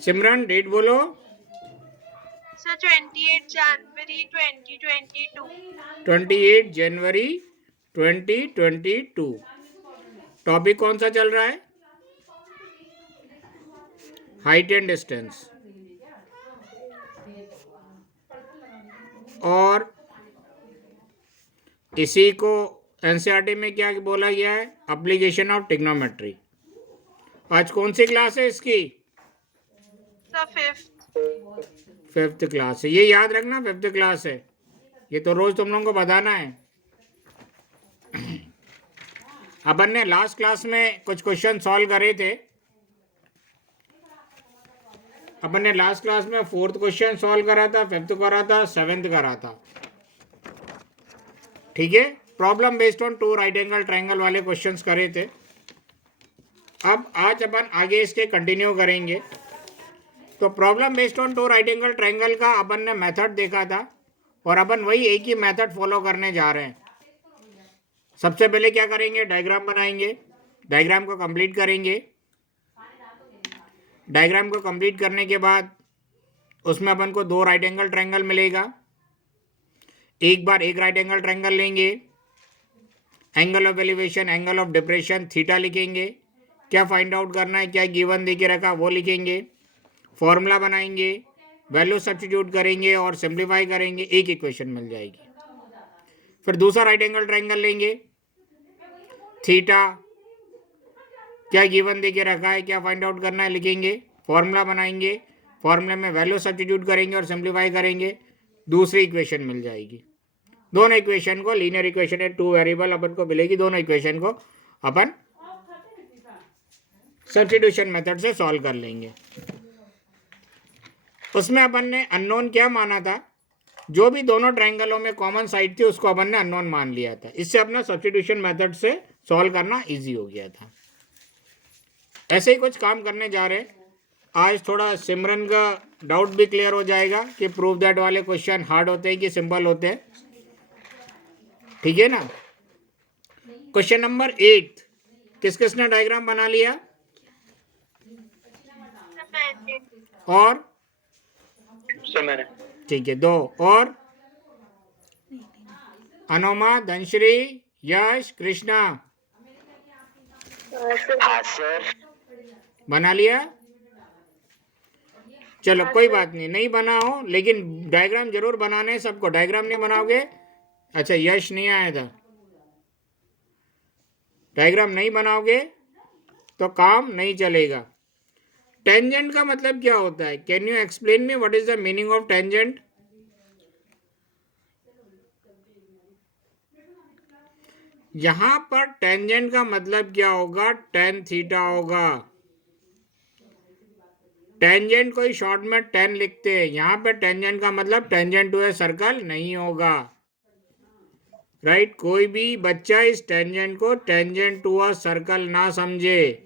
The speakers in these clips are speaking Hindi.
सिमरन डेट बोलो। सर 28 जनवरी 2022। 28 जनवरी 2022। टॉपिक कौन सा चल रहा है? Height and distance. और इसी को एनसीईआरटी में क्या बोला गया है? Application of trigonometry. आज कौन सी क्लास है इसकी? सर फिफ्थ क्लास है। ये याद रखना फिफ्थ क्लास है, ये तो रोज तुम लोगों को बताना है। अपन ने लास्ट क्लास में कुछ क्वेश्चन सॉल्व करे थे। अपन ने लास्ट क्लास में फोर्थ क्वेश्चन सॉल्व करा था, फिफ्थ करा था, सेवेंथ करा था। ठीक है, problem based on two right angle triangle वाले क्वेश्चंस करे थे। अब आज अपन आगे इसके कंटिन्यू करेंगे। तो problem based on two right angle triangle का अपन ने मेथड देखा था, और अपन वही एक ही मेथड फॉलो करने जा रहे हैं। सबसे पहले क्या करेंगे? डायग्राम बनाएंगे, डायग्राम को कंप्लीट करेंगे। डायग्राम को कंप्लीट करने के बाद उसमें अपन को दो राइट एंगल ट्रायंगल मिलेगा। एक बार एक राइट एंगल ट्रायंगल लेंगे, angle of elevation, angle of depression, theta लिखेंगे। क्या फाइंड आउट करना है, क्या गिवन दे के रखा वो लिखेंगे। फॉर्मूला बनाएंगे, वैल्यू सब्स्टिट्यूट करेंगे और सिंप्लीफाई करेंगे, एक इक्वेशन मिल जाएगी। फिर दूसरा राइट एंगल ट्रायंगल लेंगे, थीटा क्या गिवन दे के रखा है, क्या फाइंड आउट करना है लिखेंगे, फॉर्मूला बनाएंगे, फॉर्मूले में वैल्यू सब्स्टिट्यूट करेंगे और सिंप्लीफाई करेंगे, दूसरी इक्वेशन मिल जाएगी। दोनों इक्वेशन को लीनियर इक्वेशन है, टू वेरिएबल अपन को मिलेगी। दोनों इक्वेशन को अपन सब्स्टिट्यूशन मेथड से सॉल्व कर लेंगे। उसमें अपन ने अननोन क्या माना था? जो भी दोनों ट्रायंगलों में कॉमन साइड थी उसको अपन ने अननोन मान लिया था। इससे अपना सब्स्टिट्यूशन मेथड से सॉल्व करना इजी हो गया था। ऐसे ही कुछ काम करने जा रहे हैं आज। थोड़ा सिमरन का डाउट भी क्लियर हो जाएगा कि प्रूव दैट वाले क्वेश्चन हार्ड होते हैं कि सिंपल होते हैं। ठीक है ना? क्वेश्चन नंबर 8 किस किसने डायग्राम बना लिया? और ठीक है, दो और अनुमा, धनश्री, यश, कृष्णा बना लिया? चलो कोई बात नहीं, नहीं बना हो लेकिन डायग्राम जरूर बनाने हैं सबको। डायग्राम नहीं बनाओगे, अच्छा यश नहीं आया था, डायग्राम नहीं बनाओगे तो काम नहीं चलेगा। टेंजेंट का मतलब क्या होता है? Can you explain me what is the meaning of tangent? यहां पर टेंजेंट का मतलब क्या होगा? टेन थीटा होगा। टेंजेंट कोई शॉर्ट में 10 लिखते हैं, यहां पे टेंजेंट का मतलब टेंजेंट टू ए सर्कल नहीं होगा। राइट? कोई भी बच्चा इस टेंजेंट को टेंजेंट टू अ सर्कल ना समझे।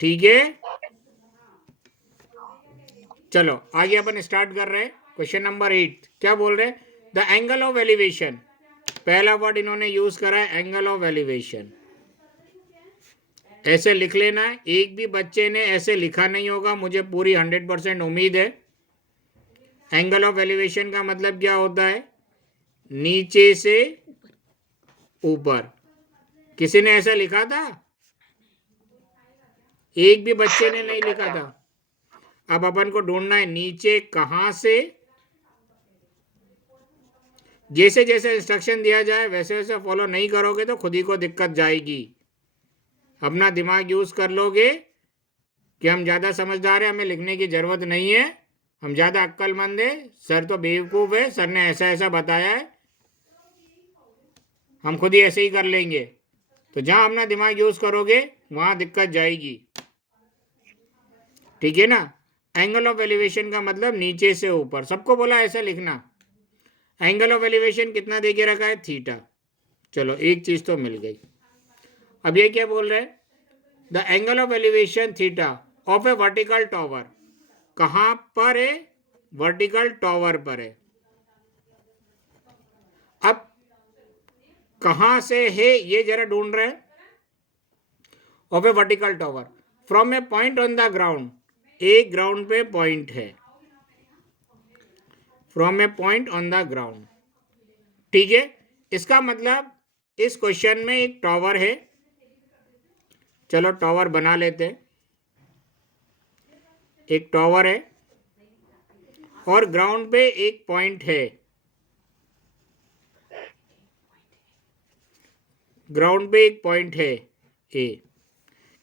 ठीक है, चलो आगे अपन स्टार्ट कर रहे हैं। क्वेश्चन नंबर 8 क्या बोल रहे हैं? The angle of elevation. पहला वर्ड इन्होंने यूज करा है एंगल ऑफ एलिवेशन। ऐसे लिख लेना है, एक भी बच्चे ने ऐसे लिखा नहीं होगा, मुझे पूरी 100% उम्मीद है। एंगल ऑफ एलिवेशन का मतलब क्या होता है? नीचे से ऊपर। किसी ने ऐसा लिखा था? एक भी बच्चे ने नहीं लिखा था। अब अपन को ढूंढना है नीचे कहां से। जैसे जैसे इंस्ट्रक्शन दिया जाए वैसे वैसे फॉलो नहीं करोगे तो खुद ही को दिक्कत जाएगी। अपना दिमाग यूज कर लोगे कि हम ज़्यादा समझदार हैं, हमें लिखने की ज़रूरत नहीं है, हम ज़्यादा अक्लमंद है, सर तो बेवकूफ़ है, सर ने ऐसा ऐसा बताया है, हम खुद ही ऐसे ही कर लेंगे। तो जहाँ अपना दिमाग यूज़ करोगे वहाँ दिक्कत जाएगी। ठीक है ना? एंगल ऑफ एलिवेशन का मतलब नीचे से ऊपर। सबको बोला ऐसा लिखना। एंगल ऑफ एलिवेशन कितना दे के रखा है? थीटा। चलो एक चीज़ तो मिल गई। अब ये क्या बोल रहे हैं? The angle of elevation theta of A vertical tower. कहाँ पर है? वर्टिकल टॉवर पर है। अब कहाँ से है ये जरा ढूंढ रहे हैं। Of A vertical tower, from a point on the ground, एक ग्राउंड पे पॉइंट है, from a point on the ground, ठीक है। इसका मतलब इस क्वेश्चन में एक टावर है, चलो टावर बना लेते हैं, एक टावर है और ग्राउंड पे एक पॉइंट है, ग्राउंड पे एक पॉइंट है ए,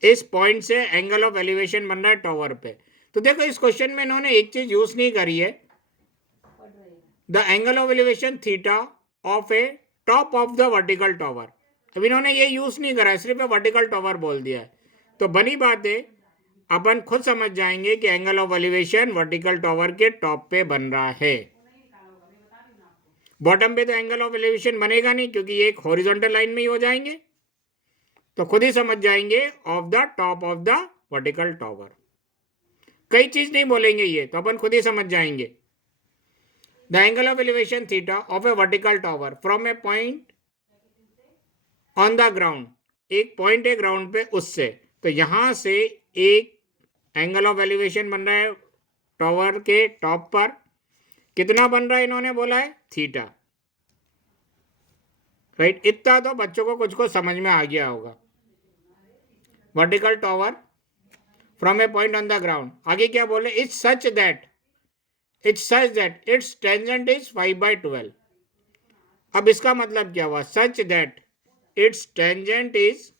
इस पॉइंट से एंगल ऑफ एलिवेशन बन रहा है टावर पे। तो देखो इस क्वेश्चन में इन्होंने एक चीज यूज नहीं करी है, the angle of elevation theta of A top of the vertical tower. अब इन्होंने ये यूज नहीं करा है, सिर्फ वर्टिकल टावर बोल दिया है। तो बनी बात है, अपन खुद समझ जाएंगे कि angle of elevation vertical tower के टॉप पे बन रहा है, बॉटम पे तो एंगल ऑफ एलिवेशन बनेगा नहीं, क्योंकि ये एक हॉरिजॉन्टल लाइन में ही हो जाएंगे। तो खुद ही समझ जाएंगे of the top of the vertical tower, कई चीज नहीं बोलेंगे ये, तो अपन खुद ही समझ जाएंगे। The angle of elevation theta of A vertical tower from a point on the ground, एक पॉइंट है ग्राउंड पे उससे, तो यहां से एक एंगल ऑफ एलिवेशन बन रहा है टावर के टॉप पर, कितना बन रहा है इन्होंने बोला है थीटा, राइट। इतना तो बच्चों को कुछ को समझ में आ गया होगा। Vertical tower from a point on the ground, आगे क्या बोले, it's such that it's tangent is 5/12। अब इसका मतलब क्या हुआ, such that it's tangent is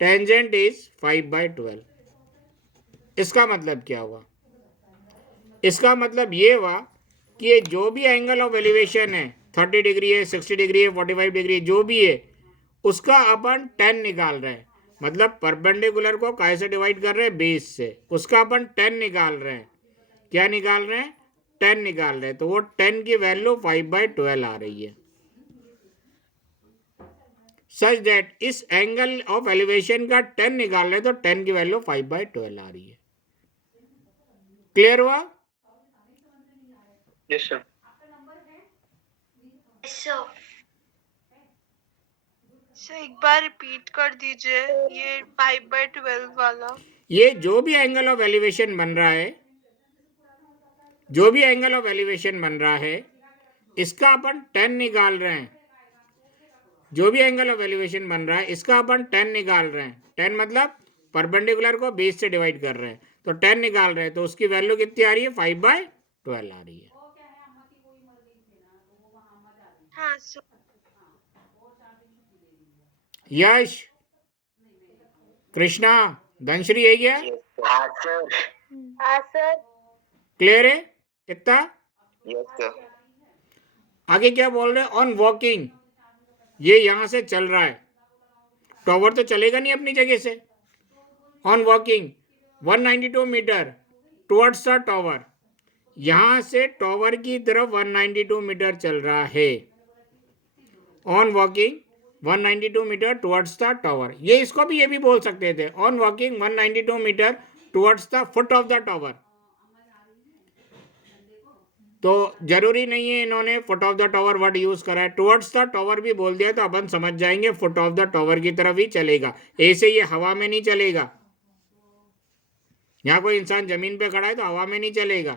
5/12। इसका मतलब क्या हुआ, इसका मतलब ये हुआ कि ये जो भी एंगल ऑफ एलिवेशन है, 30 डिग्री है, 60 डिग्री है, 45 डिग्री है, जो भी है, उसका अपन 10 निकाल रहे हैं। मतलब परपेंडिकुलर को काय से डिवाइड कर रहे हैं, बेस से, उसका अपन 10 निकाल रहे हैं। क्या निकाल रहे हैं, 10 निकाल रहे हैं। तो वो 10 की वैल्यू 5/12 आ रही है। सच दैट इस एंगल ऑफ एलिवेशन का 10 निकाल रहे हैं, तो 10 की वैल्यू 5/12 आ रही है। क्लियर हुआ? Yes sir. सर एक बार रिपीट कर दीजिए ये 5/12 वाला। ये जो भी एंगल ऑफ एलिवेशन बन रहा है, जो भी एंगल ऑफ एलिवेशन बन रहा है, इसका अपन 10 निकाल रहे हैं। जो भी एंगल ऑफ एलिवेशन बन रहा है, इसका अपन 10 निकाल रहे हैं। 10 मतलब परपेंडिकुलर को बेस से डिवाइड कर रहे हैं, तो 10 निकाल रहे हैं, तो उसकी वैल्यू कितनी आ रही है, 5/12 आ रही है। हाँ सर। यश, कृष्णा, धनश्री है क्या, हाँ सर। हाँ सर। क्लियर है इतना? Yes sir. आगे क्या बोल रहे हैं, ऑन वॉकिंग, ये यहां से चल रहा है, टावर तो चलेगा नहीं अपनी जगह से। On walking 192 metre towards the tower, यहां से टावर की तरफ 192 मीटर चल रहा है। On walking 192 metre towards the tower, ये इसको भी ये भी बोल सकते थे, on walking 192 metre towards the foot of the tower. तो जरूरी नहीं है इन्होंने foot of the tower word use करा है, टुवर्ड्स द टावर भी बोल दिया तो अपन समझ जाएंगे फुट ऑफ द टावर की तरफ ही चलेगा, ऐसे ये हवा में नहीं चलेगा। यहाँ कोई इंसान जमीन पे खड़ा है तो हवा में नहीं चलेगा,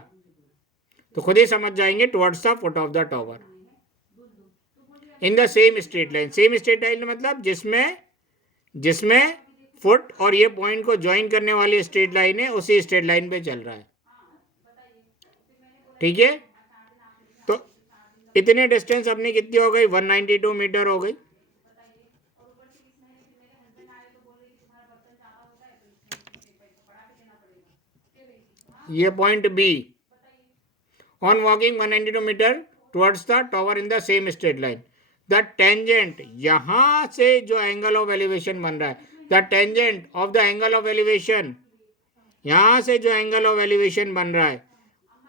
तो खुद ही समझ जाएंगे towards the foot of the tower in the same straight line. Same straight line मतलब जिसमें फुट और ये पॉइंट को ज्वाइन करने वाली स्ट्रेट लाइन है, उसी स्ट्रेट लाइन पे चल रहा है, ठीक है। तो इतने डिस्टेंस अपनी कितनी हो गई, 192 मीटर हो गई। ये point B, on walking 192 metre towards the tower in the same straight line, the tangent, यहां से जो एंगल ऑफ एलिवेशन बन रहा है, the tangent of the angle of elevation, यहां से जो एंगल ऑफ एलिवेशन बन रहा है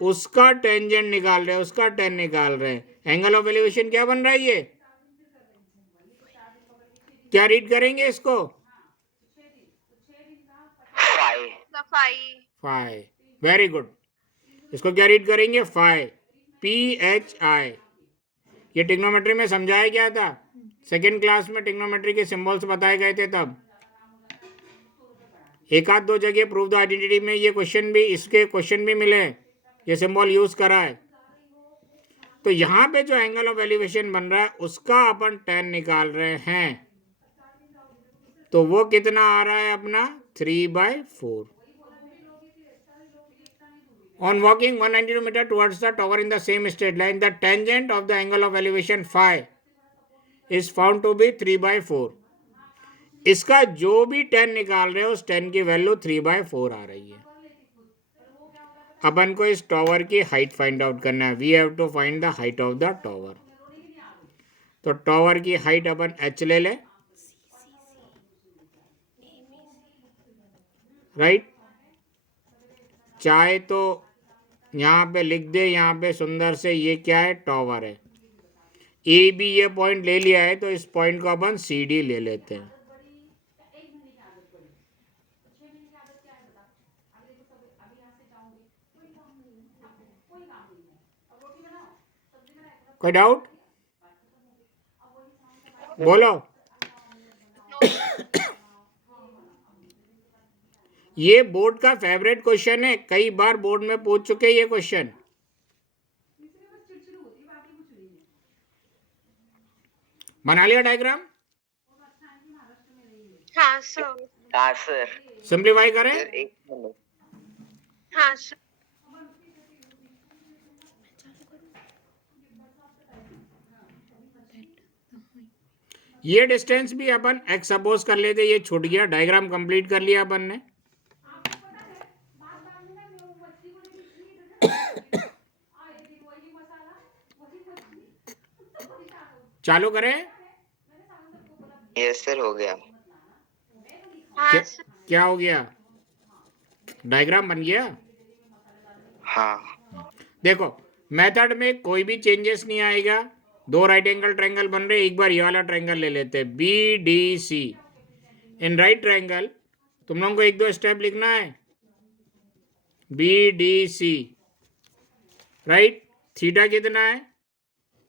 उसका टेंजेंट निकाल रहे हैं, उसका 10 निकाल रहे हैं। एंगल ऑफ एलिवेशन क्या बन रहा है, ये क्या रीड करेंगे इसको, फाई, वेरी गुड। इसको क्या रीड करेंगे, फाई, PHI। ये ट्रिग्नोमेट्री में समझाया गया था, सेकेंड क्लास में ट्रिग्नोमेट्री के सिंबल्स बताए गए थे तब। एक आध दो जगह प्रूव द आइडेंटिटी में ये क्वेश्चन भी, इसके क्वेश्चन भी मिले, ये सिंबल यूज करा है। तो यहां पे जो एंगल ऑफ एलिवेशन बन रहा है उसका अपन tan निकाल रहे हैं, तो वो कितना आ रहा है अपना 3/4। On walking 192 meter towards the tower in the same straight line, the tangent of the angle of elevation phi is found to be 3/4। इसका जो भी tan निकाल रहे हो उस tan की वैल्यू 3/4 आ रही है। अपन को इस टॉवर की हाइट फाइंड आउट करना है। We have to find the height of the tower. तो टॉवर की हाइट अपन h ले ले, राइट। चाहे तो यहाँ पे लिख दे, यहाँ पे सुंदर से, ये क्या है, टॉवर है। ए बी ये पॉइंट ले लिया है, तो इस पॉइंट को अपन सी डी ले लेते हैं। कोई डाउट बोलो। ये बोर्ड का फेवरेट क्वेश्चन है, कई बार बोर्ड में पूछ चुके ये क्वेश्चन। बना लिया डायग्राम? हाँ सर। हाँ सर। सिंप्लीफाई करें। सर एक मिनट। हाँ सर। ये डिस्टेंस भी अपन x सपोज कर लेते, ये छूट गया, डायग्राम कंप्लीट कर लिया अपन ने। चालू करें? यस सर, हो गया। हाँ सर। क्या हो गया? डायग्राम बन गया। हाँ देखो मेथड में कोई भी चेंजेस नहीं आएगा। दो राइट एंगल ट्रायंगल बन रहे, एक बार ये वाला ट्रायंगल ले लेते हैं, B D C. In right triangle तुम लोगों को एक दो स्टेप लिखना है, B D C, right. Theta कितना है,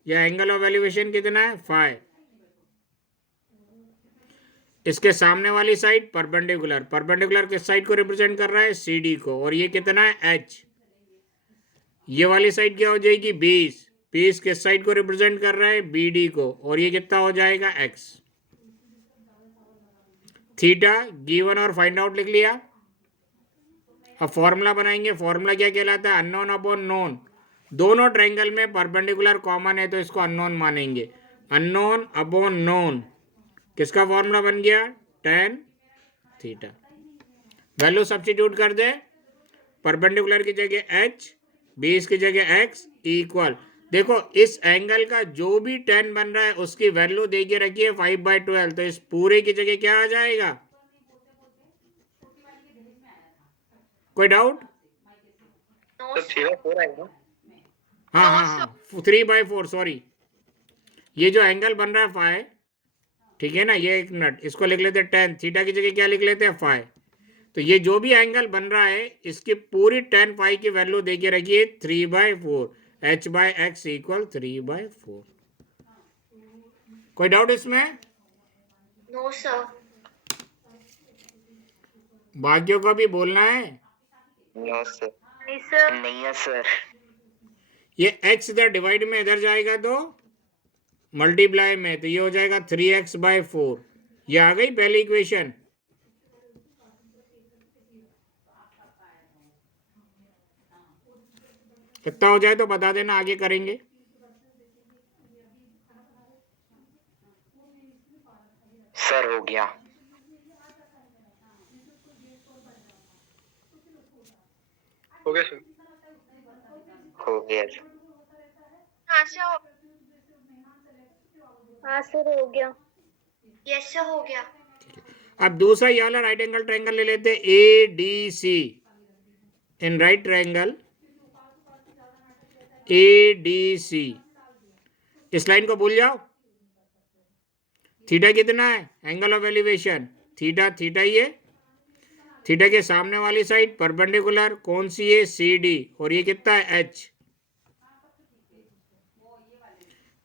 या एंगल ऑफ एलिवेशन कितना है, फाई। इसके सामने वाली साइड परपेंडिकुलर, परपेंडिकुलर किस साइड को रिप्रेजेंट कर रहा है, सी डी को, और ये कितना है, एच। ये वाली साइड क्या हो जाएगी, 20, 20 किस साइड को रिप्रेजेंट कर रहा है, बी डी को, और ये कितना हो जाएगा, एक्स। थीटा गिवन और फाइंड आउट लिख लिया। अब फॉर्मूला बनाएंगे। फॉर्मूला क्या कहलाता है, अननोन अपॉन नोन। दोनों ट्रायंगल में परपेंडिकुलर कॉमन है तो इसको अननोन मानेंगे। अननोन अपॉन नोन, किसका फॉर्मूला बन गया, tan थीटा। वैल्यू सब्स्टिट्यूट कर दे, परपेंडिकुलर की जगह h, 20 की जगह x इक्वल। देखो इस एंगल का जो भी tan बन रहा है उसकी वैल्यू दे के रखिए 5/12, तो इस पूरे की जगह क्या आ जाएगा, कोई डाउट? तो 3/4 आएगा। हाँ हाँ हाँ 3/4, सॉरी। ये जो एंगल बन रहा है फाई, ठीक है ना, ये एक मिनट, इसको लिख लेते हैं tan, थीटा की जगह क्या लिख लेते हैं, फाई। तो ये जो भी एंगल बन रहा है इसकी पूरी tan फाई की वैल्यू दे के रखिए 3/4, h/x इक्वल 3/4। कोई डाउट इसमें? No sir. बाकियों को भी बोलना है। No sir. नहीं सर। नहीं है सर। ये x इधर डिवाइड में इधर जाएगा तो मल्टीप्लाई में, तो ये हो जाएगा 3x/4। ये आ गई पहली इक्वेशन। कितना हो जाए तो बता देना, आगे करेंगे। सर हो गया। हो गया सर। हो गया। हाँ सर। हाँ सर हो गया। यस सर हो गया। अब दूसरा ये वाला राइट एंगल ट्रायंगल ले लेते हैं, A D C. In right triangle A D C, इस लाइन को भूल जाओ। थीटा कितना है, angle of elevation, theta, theta ये। थीटा के सामने वाली साइड परपेंडिकुलर कौन सी है, सी डी, और ये कितना है, एच।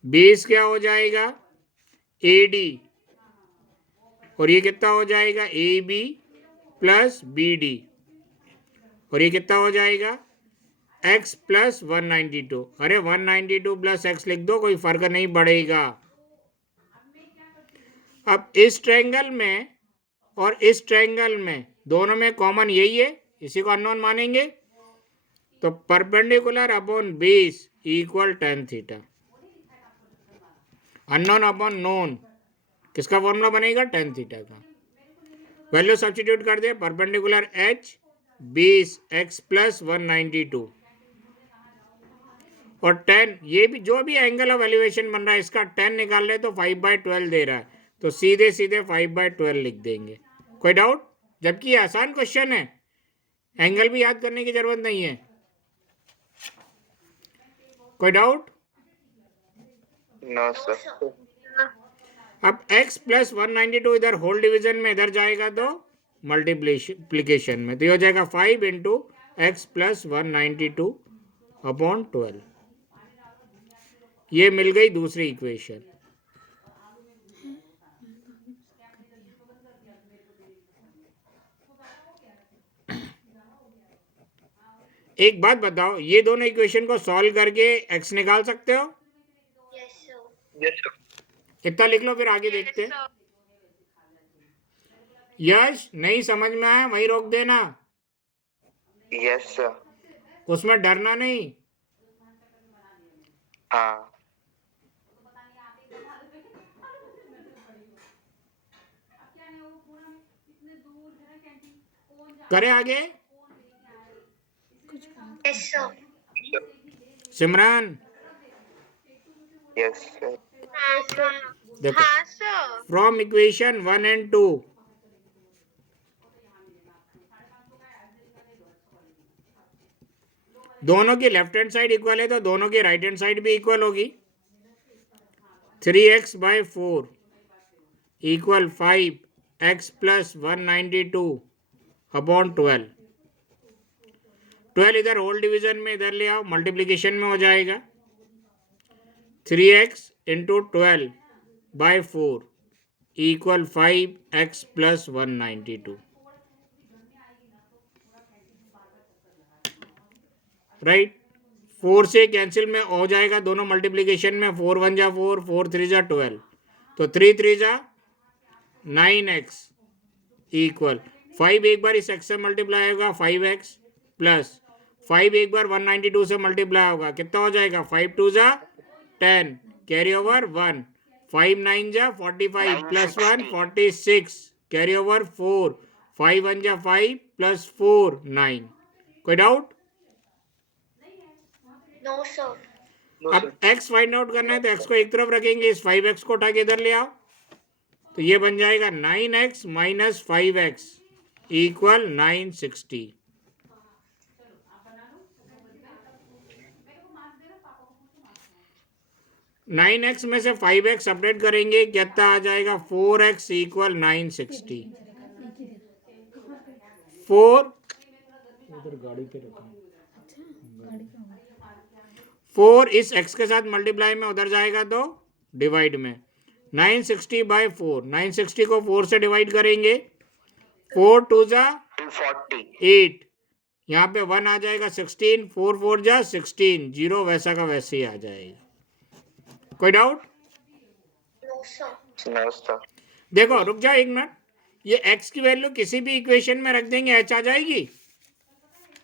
20 क्या हो जाएगा, ए डी, और ये कितना हो जाएगा, A B, plus B D, और ये कितना हो जाएगा x प्लस 192। अरे 192 प्लस x लिख दो, कोई फर्क नहीं पड़ेगा। अब इस ट्रायंगल में और इस ट्रायंगल में दोनों में कॉमन यही है, इसी को अननोन मानेंगे। तो perpendicular upon base equal tan theta, unknown upon known, किसका फॉर्मूला बनेगा tan थीटा का। वैल्यू सब्स्टिट्यूट कर दे, perpendicular h base x plus 192 और 10, ये भी जो भी एंगल ऑफ एलिवेशन बन रहा है इसका 10 निकाल ले तो 5/12 दे रहा है, तो सीधे सीधे 5/12 लिख देंगे। कोई डाउट? जबकि ये आसान क्वेश्चन है, एंगल भी याद करने की जरूरत नहीं है। कोई डाउट? No sir. अब x प्लस 192 इधर होल डिवीजन में इधर जाएगा तो मल्टीप्लिकेशन में, तो ये हो जाएगा 5 इंटू एक्स प्लस 192 अपॉन 12। ये मिल गई दूसरी इक्वेशन। एक बात बताओ, ये दोनों इक्वेशन को सॉल्व करके x निकाल सकते हो? Yes sir. इतना लिख लो, फिर आगे देखते हैं। यश, नहीं समझ में आया वहीं रोक देना, यस सर। उसमें डरना नहीं। हाँ करे आगे। Yes sir. Simran yes sir. हाँ सर। देखो, हाँ सर। फ्रॉम इक्वेशन 1 एंड 2 दोनों की लेफ्ट हैंड साइड इक्वल है तो दोनों की राइट हैंड साइड भी इक्वल होगी। 3x/4 equal 5x plus 192 upon 12। 12 इधर होल डिवीजन में इधर ले आओ, मल्टीप्लीकेशन में हो जाएगा। 3x into 12/4 equal 5x plus 192। Right, 4 से कैंसिल में हो जाएगा दोनों मल्टीप्लिकेशन में, 4 1 जा 4, 4 3 जा 12, तो 3 3 जा 9x इक्वल 5 एक बार इस x से मल्टीप्लाई होगा 5x प्लस 5 एक बार 192 से मल्टीप्लाई होगा, कितना हो जाएगा 5 2 जा 10, कैरी ओवर 1, 5 9 जा 45 प्लस 1 46, कैरी ओवर 4, 5 1 जा 5 प्लस 4 9। कोई डाउट? No sir. नो अब सर। x फाइंड आउट करना है तो x को एक तरफ रखेंगे, इस 5x को उठा के इधर ले आओ, तो ये बन जाएगा 9x minus 5x equal 960। Nine x में से 5x अपडेट करेंगे, कितना आ जाएगा 4x इक्वल 960। 4 4 इस x के साथ मल्टीप्लाई में उधर जाएगा तो डिवाइड में, 960/4, 960 को 4 से डिवाइड करेंगे, 4 2 जा 240। 8, यहाँ पे 1 आ जाएगा 16, 4 4 जा 16, 0 वैसा का वैसे ही आ जाएगा। कोई doubt? No sir. No sir. देखो रुक जाओ एक मिनट, ये x की वैल्यू किसी भी इक्वेशन में रख देंगे h आ जाएगी,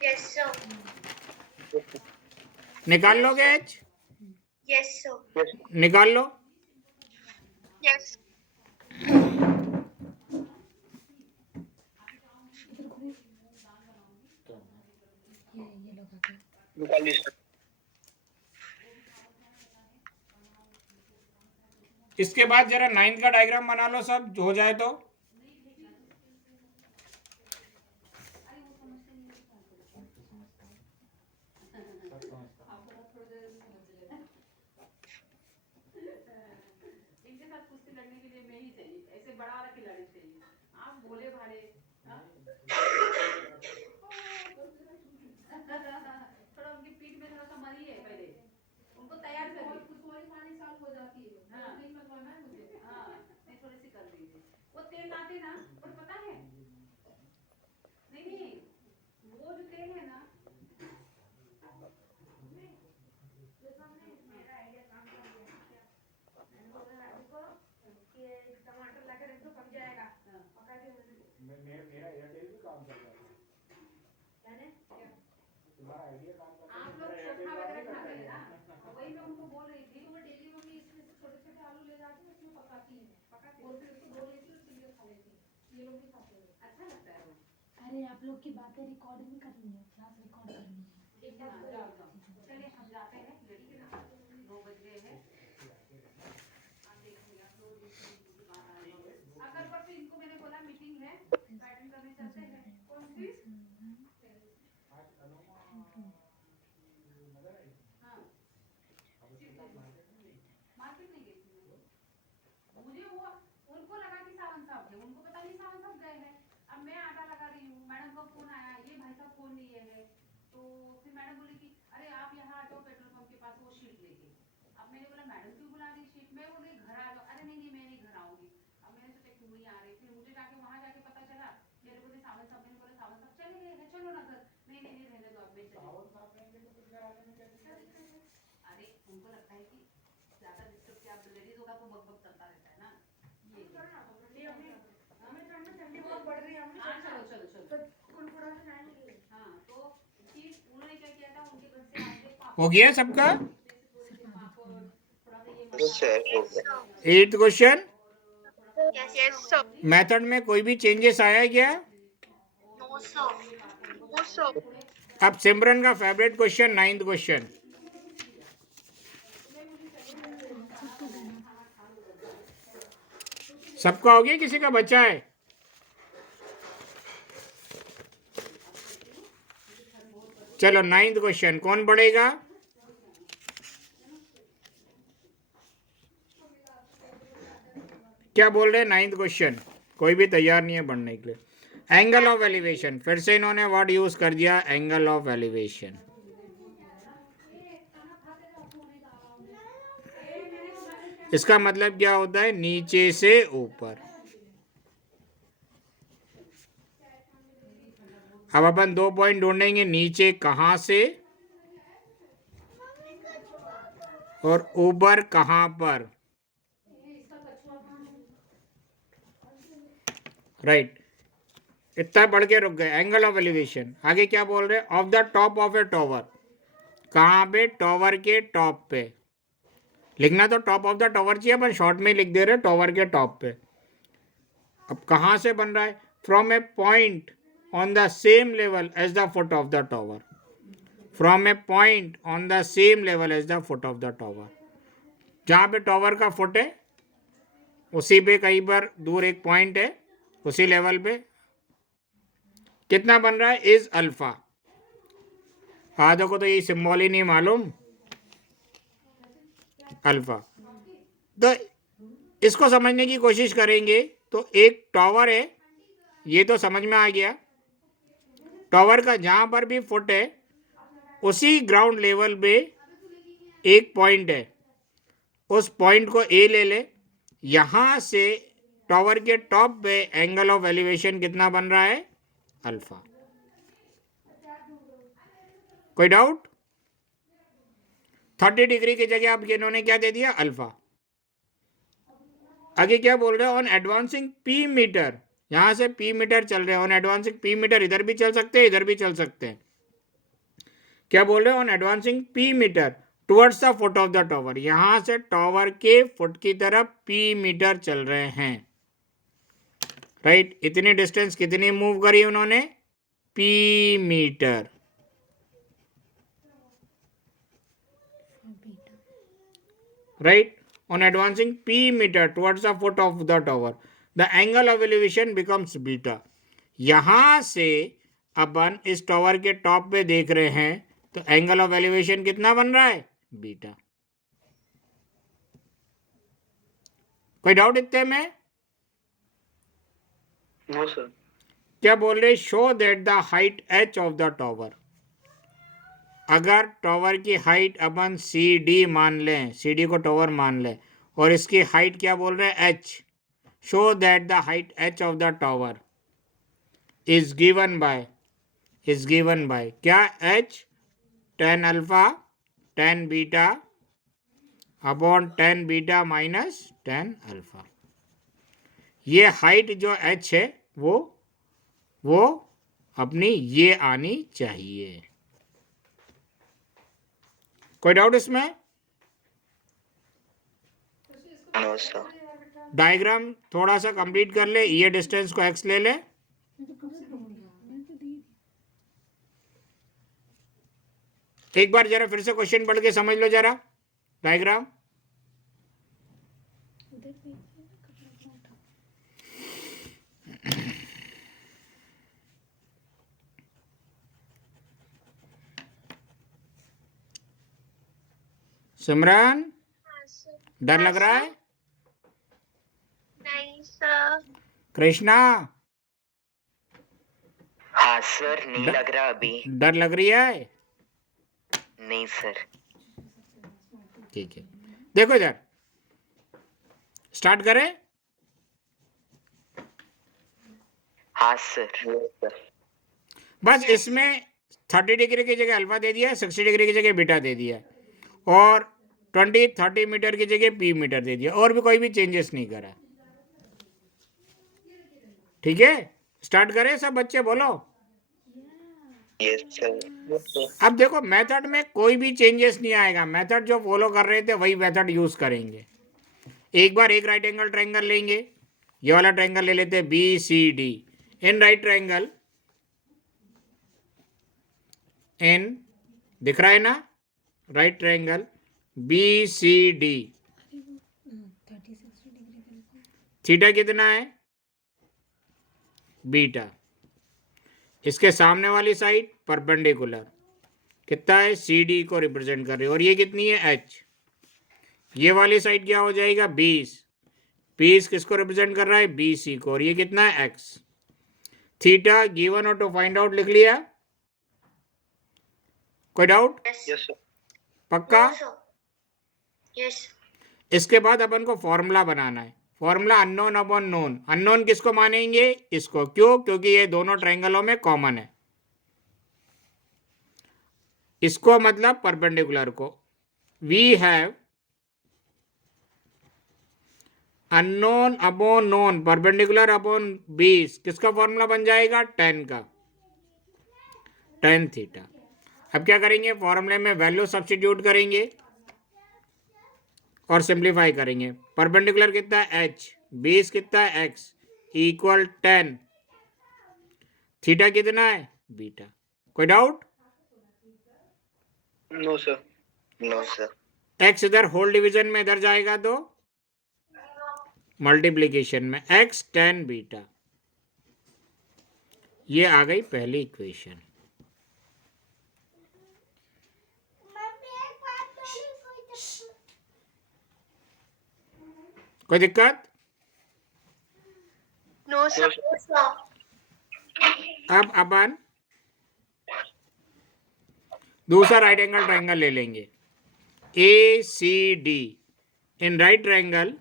यस सर। निकाल लोगे h? Yes sir. निकाल लो। यस। निकाल ली सर। इसके बाद जरा 9 का डायग्राम बना लो सब, हो जाए तो। अरे आप लोग की बातें रिकॉर्ड नहीं करनी है, क्लास रिकॉर्ड करनी है। चलिए हम जाते हैं, लेकिन 9 बज गए हैं। आप देखिए आप लोग अगर पर इनको मैंने बोला मीटिंग है, अटेंड करने चलते हैं। कौन सी? हाँ मार्केट नहीं गई थी मैं। मुझे वो उनको लगा कि सावन साहब है, उनको पता नहीं सावन साहब गए हैं। अब मैं आटा लगा रही हूँ, मैडम का फोन आया, ये भाई साहब फोन लिए है। तो फिर मैडम बोली कि अरे आप यहाँ आ जाओ पेट्रोल पंप के पास वो शीट लेके। अब मैंने बोला मैडम क्यों बुला रही शीट, मैं बोली घर आ जाओ। अरे नहीं नहीं मैं नहीं घर आऊंगी। अब मैंने सोचा क्यों नहीं आ रही, फिर मुझे जाके वहाँ जाके पता चला मेरे बोले सावन साहब, मैंने बोला सावन साहब चले गए हैं, चलो ना घर। नहीं नहीं नहीं रहने दो, अब मैं चली। अरे उनको लगता है कि ज्यादा डिस्टर्ब किया, लेडीज होगा तो बक बक चलता रहता है ना। ये हाँ चलो चलो चलो। हाँ तो फिर उन्होंने क्या किया था, उनके घर से आगे हो गया सबका? Yes, sir. Okay. 8th question, Yes, sir. Method में कोई भी चेंजेस आया क्या? No, sir. No, sir. अब सिमरन का फेवरेट क्वेश्चन 9th क्वेश्चन। सबका हो गया, किसी का बचा है? चलो 9th क्वेश्चन कौन पढ़ेगा? क्या बोल रहे हैं 9th क्वेश्चन? कोई भी तैयार नहीं है पढ़ने के लिए। एंगल ऑफ एलिवेशन, फिर से इन्होंने वर्ड यूज कर दिया एंगल ऑफ एलिवेशन। इसका मतलब क्या होता है? नीचे से ऊपर। अब अपन 2 पॉइंट ढूंढेंगे, नीचे कहां से और ऊपर कहां पर। राइट, इतना पढ़ के रुक गए। एंगल ऑफ एलिवेशन आगे क्या बोल रहे हैं? Of the top of A tower. कहां पे? टॉवर के टॉप पे। लिखना तो टॉप ऑफ द टॉवर चाहिए, अपन शॉर्ट में लिख दे रहे टॉवर के टॉप पे। अब कहां से बन रहा है? From a point on the same level as the foot of the tower. From a point on the same level as the foot of the tower. जहां पे टॉवर का फुट है उसी पे कहीं पर दूर एक पॉइंट है, उसी लेवल पे कितना बन रहा है? Is alpha. आधों को तो ये सिंबल ही नहीं मालूम, अल्फा। तो इसको समझने की कोशिश करेंगे। तो एक टॉवर है, ये तो समझ में आ गया। टॉवर का जहां पर भी फुट है उसी ग्राउंड लेवल पे एक पॉइंट है, उस पॉइंट को ए ले ले। यहां से टॉवर के टॉप पे एंगल ऑफ एलिवेशन कितना बन रहा है? अल्फा। कोई डाउट? 30 डिग्री की जगह आप इन्होंने क्या दे दिया? अल्फा। आगे क्या बोल रहे हैं? ऑन एडवांसिंग पी मीटर, यहां से पी मीटर चल रहे हैं। ऑन एडवांसिंग पी मीटर, इधर भी चल सकते हैं इधर भी चल सकते हैं। क्या बोल रहे हैं? On advancing P metre towards the foot of the tower. यहां से टॉवर के फुट की तरफ पी मीटर चल रहे हैं। राइट, इतनी डिस्टेंस कितनी मूव करी उन्होंने? P metre. Right, on advancing p meter towards the foot of the tower, the angle of elevation becomes beta. यहां से अपन इस टॉवर के टॉप पे देख रहे हैं तो एंगल ऑफ एलिवेशन कितना बन रहा है? बीटा। कोई डाउट इतने में? No sir. क्या बोल रहे? Show that the height h of the tower. अगर टॉवर की हाइट अपन सी डी मान लें, सी डी को टॉवर मान लें, और इसकी हाइट क्या बोल रहे हैं? h। Show that the height h of the tower is given by क्या? h tan alpha tan beta upon tan beta minus tan alpha. ये हाइट जो h है वो अपनी ये आनी चाहिए। कोई डाउट इसमें? No sir. डायग्राम थोड़ा सा कंप्लीट कर ले, ये डिस्टेंस को x ले ले, एक बार जरा फिर से क्वेश्चन पढ़ के समझ लो जरा डायग्राम। सिमरन, डर लग रहा है? नहीं सर। कृष्णा, हाँ सर, नहीं लग रहा अभी। डर लग रही है? नहीं सर। ठीक है, देखो इधर, स्टार्ट करें? हाँ सर। बस इसमें 30 डिग्री की जगह अल्फा दे दिया है, 60 डिग्री की जगह बीटा दे दिया है, और 20-30 मीटर की जगह पी मीटर दे दिया, और भी कोई भी चेंजेस नहीं करा। ठीक है, स्टार्ट करें सब बच्चे, बोलो। Yes sir. अब देखो मेथड में कोई भी चेंजेस नहीं आएगा, मेथड जो फॉलो कर रहे थे वही मेथड यूज करेंगे। एक बार एक राइट एंगल ट्रायंगल लेंगे, ये वाला ट्रायंगल ले लेते हैं BCD। इन राइट ट्रायंगल, इन दिख रहा है ना, राइट ट्रायंगल BCD, थीटा कितना है? बीटा। इसके सामने वाली साइड परपेंडिकुलर कितना है? CD को रिप्रेजेंट कर रही है, और ये कितनी है? H। ये वाली साइड क्या हो जाएगा? 20 किसको रिप्रेजेंट कर रहा है? BC को, और ये कितना है? X। थीटा गिवन और टू फाइंड आउट लिख लिया? कोई डाउट? Yes sir. पक्का? यस। इसके बाद अपन को फॉर्मूला बनाना है, formula unknown upon known. Unknown किसको मानेंगे? इसको। क्यों? क्योंकि ये दोनों ट्रायंगलों में कॉमन है। इसको मतलब परपेंडिकुलर को। We have unknown upon known, perpendicular upon 20, किसका फॉर्मूला बन जाएगा? 10 का, tan थीटा। अब क्या करेंगे? फॉर्मूले में वैल्यू सब्स्टिट्यूट करेंगे और सिंप्लीफाई करेंगे। परपेंडिकुलर कितना है? H, 20 कितना है? X, इक्वल 10, थीटा कितना है? बीटा। कोई doubt? No sir. No sir. X इधर होल डिवीजन में इधर जाएगा तो मल्टीप्लीकेशन में X tan बीटा। ये आ गई पहली इक्वेशन। कोई दिक्कत? No sir. अब अपन दूसरा राइट एंगल ट्रायंगल ले लेंगे, ACD। In right triangle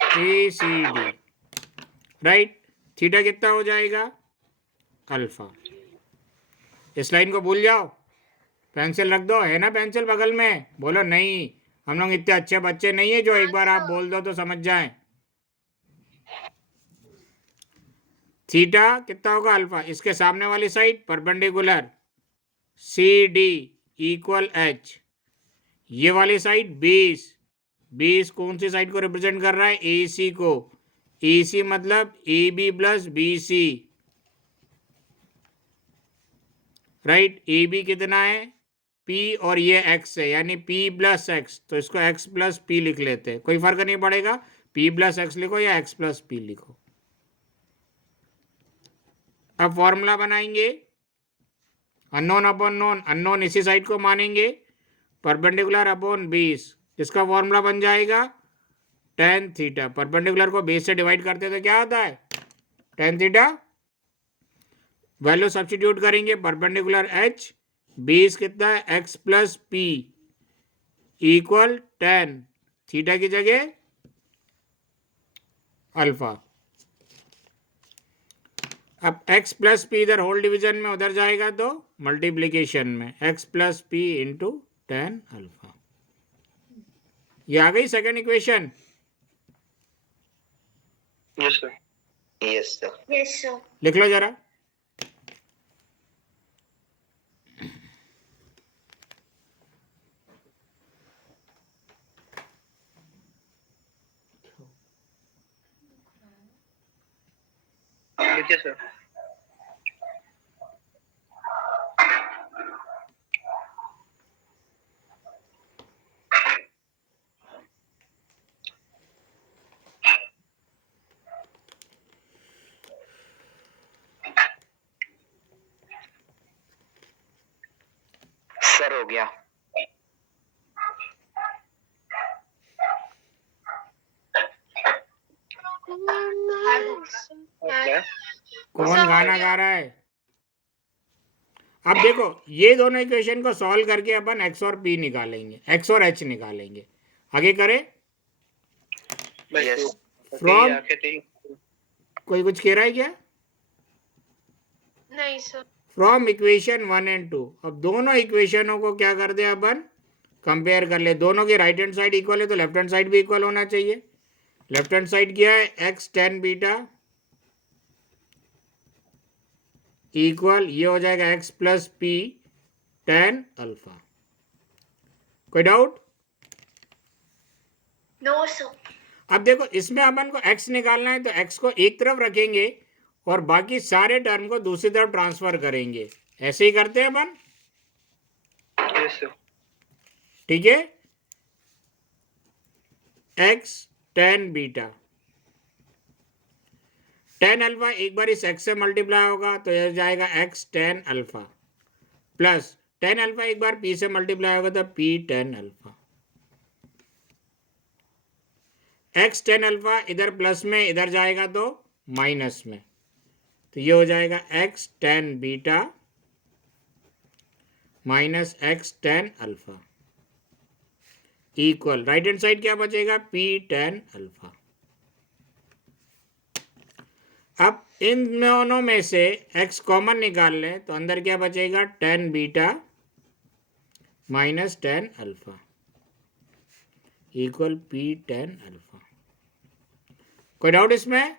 ACD, right, theta कितना हो जाएगा? अल्फा। इस लाइन को भूल जाओ, पेंसिल रख दो, है ना पेंसिल बगल में? बोलो नहीं, हम लोग इतने अच्छे बच्चे नहीं है जो एक बार आप बोल दो तो समझ जाएं। थीटा कितना होगा? अल्फा। इसके सामने वाली side perpendicular CD equal H, ये वाली साइड 20 कौन सी साइड को रिप्रेजेंट कर रहा है? AC को। AC मतलब AB plus BC, right. AB कितना है? P, और ये X है, यानी P प्लस X, तो इसको X प्लस P लिख लेते हैं, कोई फर्क नहीं पड़ेगा, P प्लस X लिखो या X प्लस P लिखो। अब फॉर्मूला बनाएंगे, अननोन अपॉन नोन, अननोन इसी साइड को मानेंगे, परपेंडिकुलर अपॉन 20, इसका फॉर्मूला बन जाएगा tan थीटा। परपेंडिकुलर को 20 से डिवाइड करते तो क्या होता है? tan theta. वैल्यू सब्स्टिट्यूट करेंगे, परपेंडिकुलर H, 20 कितना है? X plus P equal tan theta की जगह अल्फा। अब x प्लस पी इधर होल डिवीजन में उधर जाएगा तो मल्टीप्लीकेशन में x plus P into tan alpha. ये आ गई second equation. Yes sir. Yes, sir. Yes, sir. लिख लो जरा. लीजिए सर. सर हो गया. Okay. कौन गाना गा रहा है? अब देखो ये दोनों इक्वेशन को सॉल्व करके अपन x और p निकालेंगे, x और h निकालेंगे. आगे करें. Yes. From- आके थी. कोई कुछ कह रहा है क्या? नहीं सर. From equation 1 and 2. अब दोनों इक्वेशनों को क्या कर दे अपन, कंपेयर कर ले. दोनों की राइट हैंड साइड इक्वल है तो लेफ्ट हैंड साइड भी इक्वल होना चाहिए. लेफ्ट हैंड साइड क्या है? x tan बीटा इक्वल ये हो जाएगा x plus p tan alpha. कोई डाउट? No sir. अब देखो इसमें अपन को x निकालना है तो x को एक तरफ रखेंगे और बाकी सारे टर्म को दूसरी तरफ ट्रांसफर करेंगे. ऐसे ही करते हैं अपन. Yes, sir. ठीक है. x tan beta tan alpha एक बार इस x से मल्टीप्लाई होगा तो यह जाएगा x tan alpha plus tan alpha एक बार p से मल्टीप्लाई होगा तो p tan alpha. x tan alpha इधर प्लस में इधर जाएगा तो माइनस में, तो ये हो जाएगा x tan beta minus x tan alpha equal right hand side क्या बचेगा? p tan alpha. अब इन दोनों में से x कॉमन निकाल लें तो अंदर क्या बचेगा? tan beta minus tan alpha equal p tan alpha. कोई डाउट इसमें?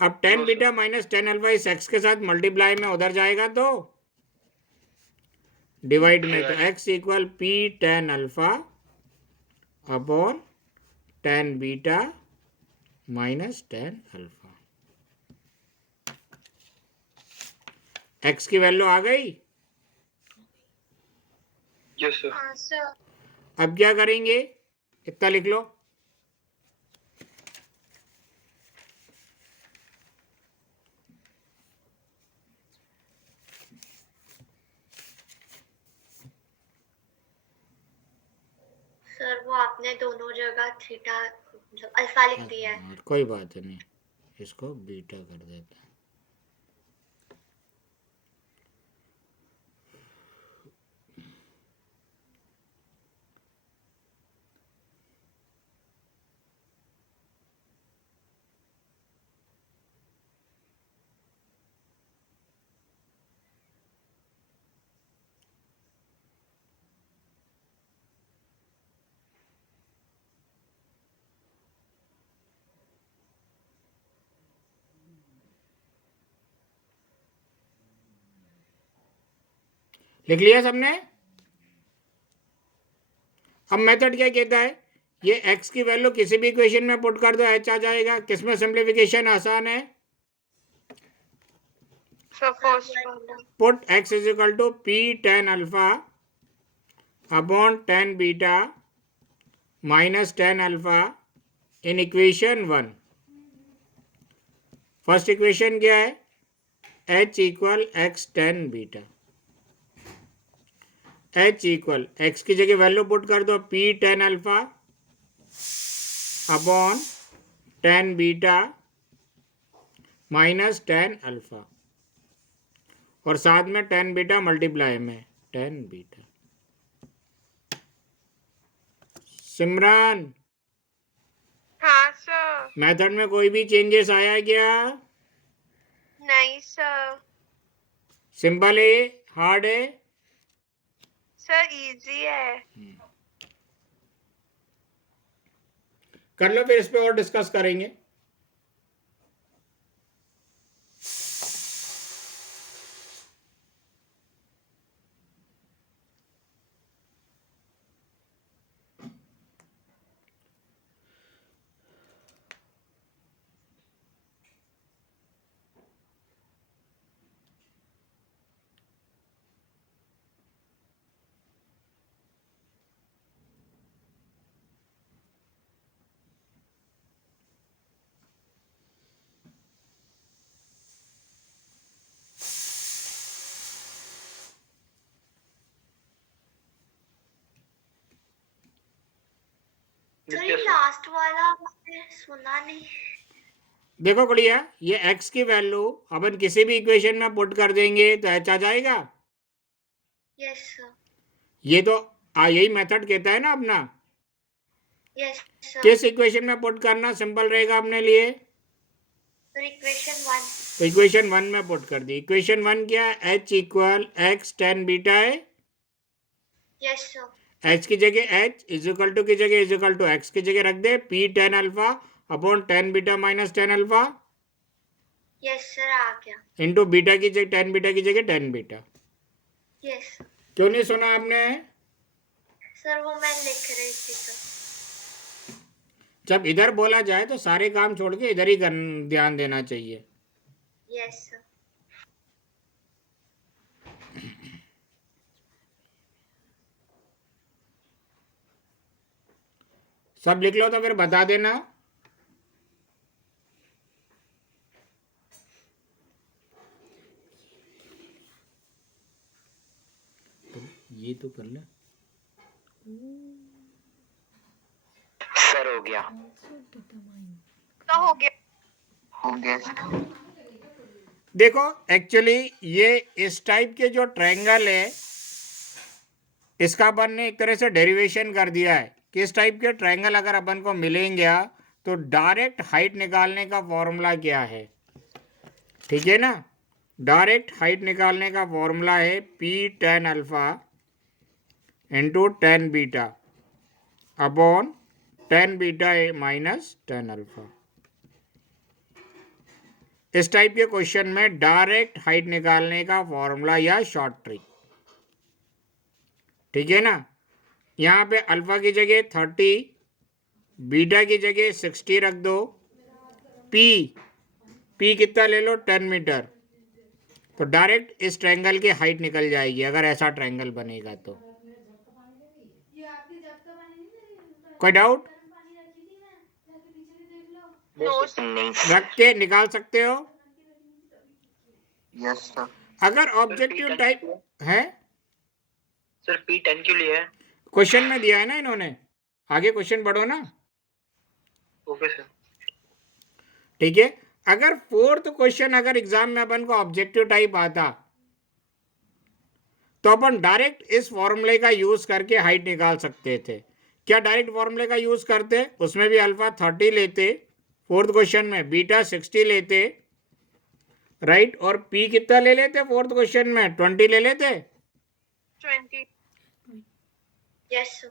अब tan beta minus tan alpha इस x के साथ मल्टीप्लाई में उधर जाएगा तो डिवाइड में, तो x equal p tan alpha upon tan beta minus tan alpha. x की वैल्यू आ गई. Yes, sir. हाँ सर. अब क्या करेंगे? इतना लिख लो. सर वो आपने दोनों जगह थीटा मतलब अल्फा लिख दिया है. और कोई बात नहीं, इसको बीटा कर देते हैं. लिख लिया सबने? अब मेथड क्या कहता है? ये x की वैल्यू किसी भी इक्वेशन में पुट कर दो, h आ जाएगा. किसमें सिंप्लीफिकेशन आसान है? सर फर्स्ट वाला. Put x is equal to p tan alpha upon tan beta minus tan alpha in equation 1. First equation क्या है? h equal x tan beta. h equal x की जगह वैल्यू पुट कर दो p tan alpha upon tan beta minus tan alpha और साथ में tan बीटा मल्टीप्लाई में tan बीटा. सिमरन हाँ सर. मेथड में कोई भी चेंजेस आया क्या? नहीं सर. सिंपल है, हार्ड है? सर इजी है. कर लो, फिर इस पे और डिस्कस करेंगे. सर Yes, ये sir. लास्ट वाला मैंने सुना नहीं। देखो गुड़िया, ये x की वैल्यू अपन किसी भी इक्वेशन में पुट कर देंगे तो h आ जाएगा। Yes sir. ये तो यही मेथड कहता है ना अपना। Yes sir. किस इक्वेशन में पुट करना सिंपल रहेगा अपने लिए? Sir equation 1। तो इक्वेशन 1 में पुट कर दी। इक्वेशन 1 क्या है? h equal x tan beta है। Yes sir. h की जगह h इज इक्वल टू की जगह इज इक्वल टू x की जगह रख दे p tan alpha upon tan beta minus tan alpha yes sir आ गया। इंटू बीटा की जगह tan बीटा की जगह tan बीटा। यस क्यों नहीं सुना आपने? सर वो मैं लिख रही थी सर। जब इधर बोला जाए तो सारे काम छोड़ के इधर ही ध्यान देना चाहिए। Yes sir. सब लिख लो तो फिर बता देना। ये तो कर ले। सर हो गया। तो हो गया। हो गया सर। देखो एक्चुअली ये इस टाइप के जो ट्रायंगल है इसका अपन ने एक तरह से डेरिवेशन कर दिया है कि इस टाइप के ट्रायंगल अगर अपन को मिलेंगे तो डायरेक्ट हाइट निकालने का फॉर्मूला क्या है। ठीक है ना? डायरेक्ट हाइट निकालने का फॉर्मूला है p tan alpha into tan beta upon tan beta minus tan alpha. इस टाइप के क्वेश्चन में डायरेक्ट हाइट निकालने का फॉर्मूला या शॉर्ट ट्रिक। ठीक है ना? यहाँ पे अल्फा की जगह 30, बीटा की जगह 60 रख दो। पी कितना ले लो? 10 मीटर। तो डायरेक्ट इस ट्रायंगल की हाइट निकल जाएगी अगर ऐसा ट्रायंगल बनेगा तो। कोई डाउट? नहीं सर। रख के निकाल सकते हो। Yes sir. अगर ऑब्जेक्टिव टाइप है, सर P10 क्यों लिया है? क्वेश्चन में दिया है ना इन्होंने। आगे क्वेश्चन बढ़ो ना। Okay sir. ठीक है? अगर फोर्थ क्वेश्चन अगर एग्जाम में अपन को ऑब्जेक्टिव टाइप आता तो अपन डायरेक्ट इस फॉर्मूले का यूज करके हाइट निकाल सकते थे। क्या डायरेक्ट फॉर्मूले का यूज करते? उसमें भी अल्फा 30 लेते, फोर्थ क्वेश्चन में बीटा 60 लेते, राइट, और पी कितना ले लेते? फोर्थ क्वेश्चन में 20 ले लेते। 20। Yes sir.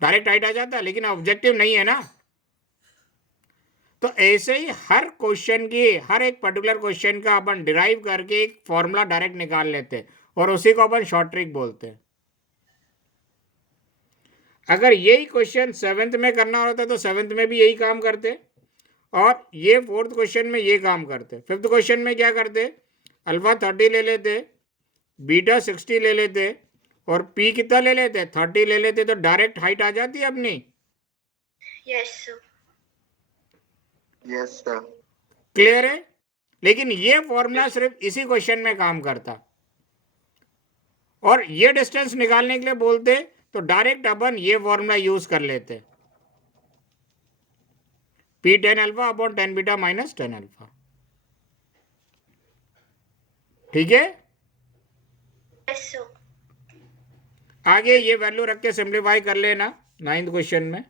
डायरेक्ट हाइट आ जाता, लेकिन ऑब्जेक्टिव नहीं है ना। तो ऐसे ही हर क्वेश्चन की, हर एक पर्टिकुलर क्वेश्चन का अपन डिराइव करके एक फॉर्मूला डायरेक्ट निकाल लेते और उसी को अपन शॉर्ट ट्रिक बोलते हैं। अगर यही क्वेश्चन 7th में करना होता तो 7th में भी यही काम करते और ये 4th क्वेश्चन में ये काम करते। 5th क्वेश्चन में क्या करते? अल्फा 30 ले लेते, बीटा 60 ले लेते और पी कितना ले लेते? 30 ले लेते। तो डायरेक्ट हाइट आ जाती है अपनी। Yes sir. Yes sir. Clear है? लेकिन ये फॉर्मूला सिर्फ इसी क्वेश्चन में काम करता और ये डिस्टेंस निकालने के लिए बोलते तो डायरेक्ट अपन ये फॉर्मूला यूज कर लेते, p tan alpha upon tan beta minus tan alpha. ठीक है? Yes sir. आगे ये वैल्यू रख के सिंप्लीफाई कर लेना 9th क्वेश्चन में।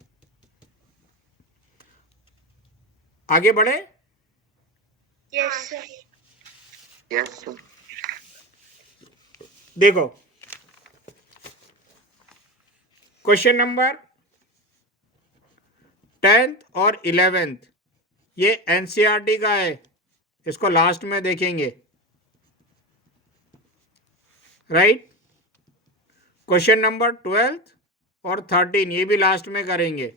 आगे बढ़े। Yes sir. Yes sir. देखो क्वेश्चन नंबर 10th और 11th ये एनसीईआरटी का है, इसको लास्ट में देखेंगे, राइट। क्वेश्चन नंबर 12th और 13 ये भी लास्ट में करेंगे,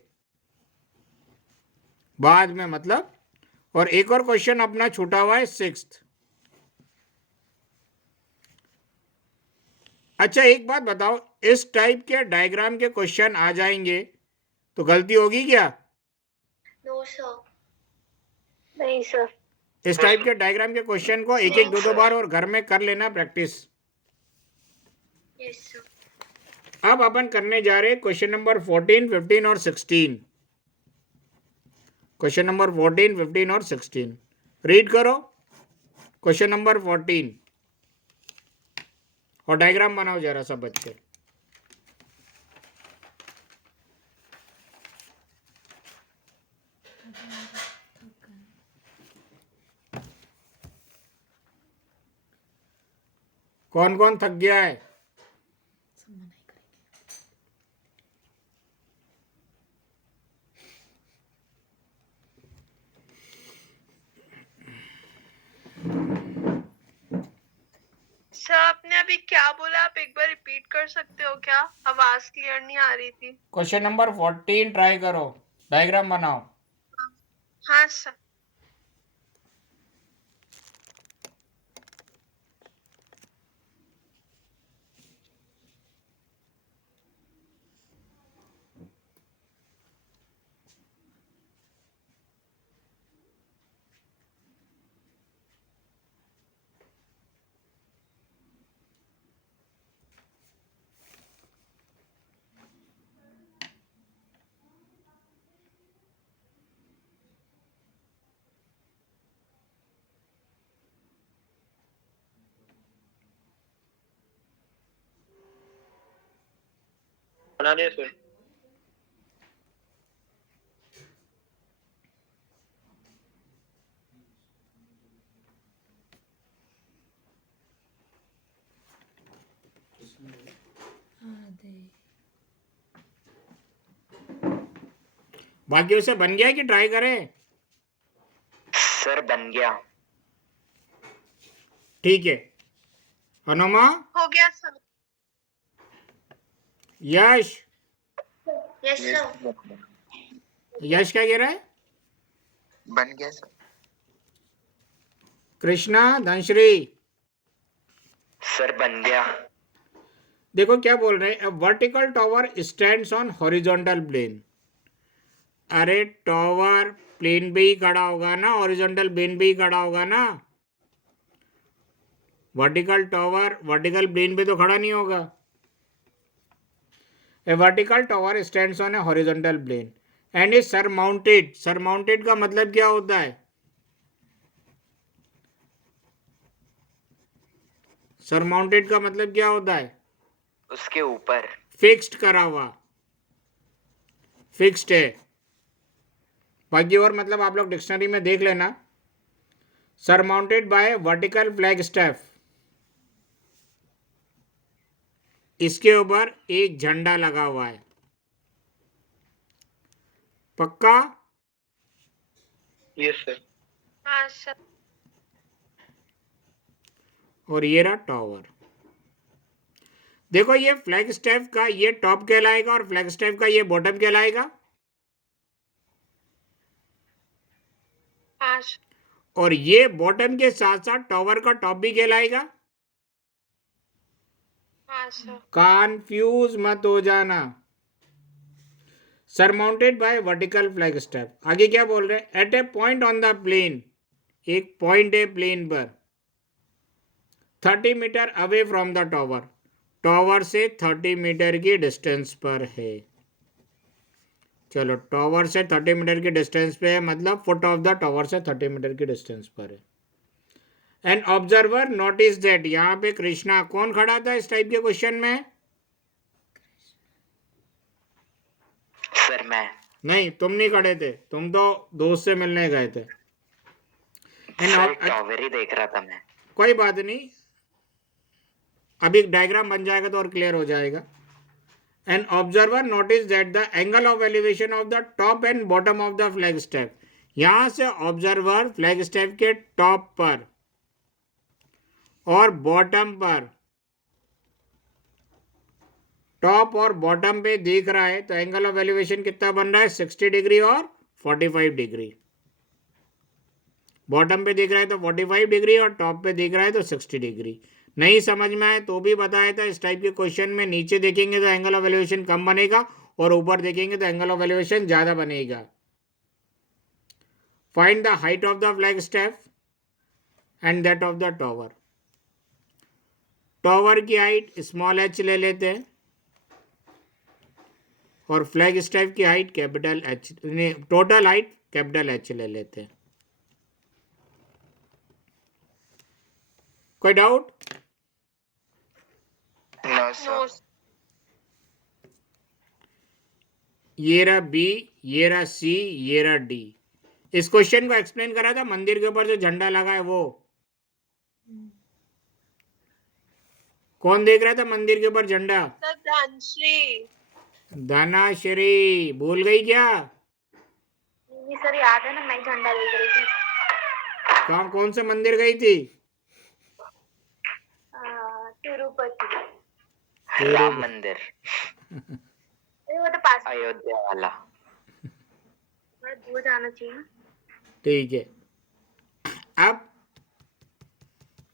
बाद में मतलब। और एक और क्वेश्चन अपना छूटा हुआ है 6th। अच्छा एक बात बताओ, इस टाइप के डायग्राम के क्वेश्चन आ जाएंगे तो गलती होगी क्या? No sir. नहीं सर। इस टाइप के डायग्राम के क्वेश्चन को एक एक दो दो बार और घर में कर लेना प्रैक्टिस। Yes sir. अब अपन करने जा रहे हैं क्वेश्चन नंबर 14, 15 और 16। क्वेश्चन नंबर 14, 15 और 16 रीड करो। क्वेश्चन नंबर 14 और डायग्राम बनाओ जरा सब बच्चे। कौन कौन थक गया है? सर आपने अभी क्या बोला, आप एक बार रिपीट कर सकते हो क्या? आवाज क्लियर नहीं आ रही थी। क्वेश्चन नंबर 14 ट्राई करो, डायग्राम बनाओ। हाँ सर। बना दिया सर। बाकियों से बन गया कि ट्राई करें? सर बन गया। ठीक है। हनुमा, हो गया सर। यश, यस सर। यश क्या कह रहा है? बन गया सर। कृष्णा, धनश्री, सर बन गया। देखो क्या बोल रहे हैं, vertical tower stands on horizontal plane. अरे टावर प्लेन पे ही खड़ा होगा ना, हॉरिजॉन्टल प्लेन पे ही खड़ा होगा ना। वर्टिकल टावर वर्टिकल प्लेन पे तो खड़ा नहीं होगा। A vertical tower stands on a horizontal plane and is surmounted. Surmounted का मतलब क्या होता है? सरमाउंटेड का मतलब क्या होता है? उसके ऊपर। फिक्स्ड करा हुआ, फिक्स्ड है। बाकी और मतलब आप लोग डिक्शनरी में देख लेना। Surmounted by vertical flag staff, इसके ऊपर एक झंडा लगा हुआ है। पक्का? Yes sir. हाँ सर। और ये रहा टावर। देखो ये फ्लैग स्टेफ का ये टॉप कहलाएगा और फ्लैग स्टेफ का ये बॉटम कहलाएगा। हाँ सर। और ये बॉटम के साथ साथ टावर का टॉप भी कहलाएगा। हाँ सर। कंफ्यूज मत हो जाना। Surmounted by vertical flag step. आगे क्या बोल रहे हैं? At a point on the plane, एक पॉइंट है प्लेन पर 30 metre away from the tower, tower से 30 मीटर की डिस्टेंस पर है। चलो टावर से 30 मीटर की डिस्टेंस पे है, मतलब फुट ऑफ द टावर से 30 मीटर की डिस्टेंस पर है। एन ऑब्जर्वर नोटिस दैट, यहाँ पे कृष्णा कौन खड़ा था इस टाइप के क्वेश्चन में? सर मैं। नहीं, तुम नहीं खड़े थे, तुम तो दोस्त से मिलने गए थे। सर टावर ही देख रहा था मैं। कोई बात नहीं, अभी डायग्राम बन जाएगा तो और क्लियर हो जाएगा। An observer noticed that the angle of elevation of the top and bottom of the flag step, यहां से ऑब्जर्वर फ्लैग स्टेप के टॉप पर और बॉटम पर, टॉप और बॉटम पे देख रहा है, तो एंगल ऑफ एलिवेशन कितना बन रहा है? 60 डिग्री और 45 डिग्री। बॉटम पे देख रहा है तो 45 डिग्री और टॉप पे देख रहा है तो 60 डिग्री। नहीं समझ में आए तो भी बताया था, इस टाइप के क्वेश्चन में नीचे देखेंगे तो एंगल ऑफ एलिवेशन कम बनेगा और ऊपर देखेंगे तो एंगल ऑफ एलिवेशन ज़्यादा बनेगा। Find the height of the flag step and that of the tower. Tower की हाइट स्मॉल एच ले लेते हैं और फ्लैग स्टेप की height capital H, total height capital H ले लेते हैं। कोई डाउट? No no sir. ये रहा बी, ये रहा सी, ये रहा डी। इस क्वेश्चन को एक्सप्लेन करा था मंदिर के ऊपर जो झंडा लगा है वो। कौन देख रहा था मंदिर के ऊपर झंडा? सर धनश्री। धनाश्री भूल गई क्या? नहीं सर याद है ना, मैं झंडा लेकर रही थी। कहाँ, कौन से मंदिर गई थी? तिरुपति। राम मंदिर, वो तो पास अयोध्या वाला। में दूर जाना चाहिए ना। ठीक है, अब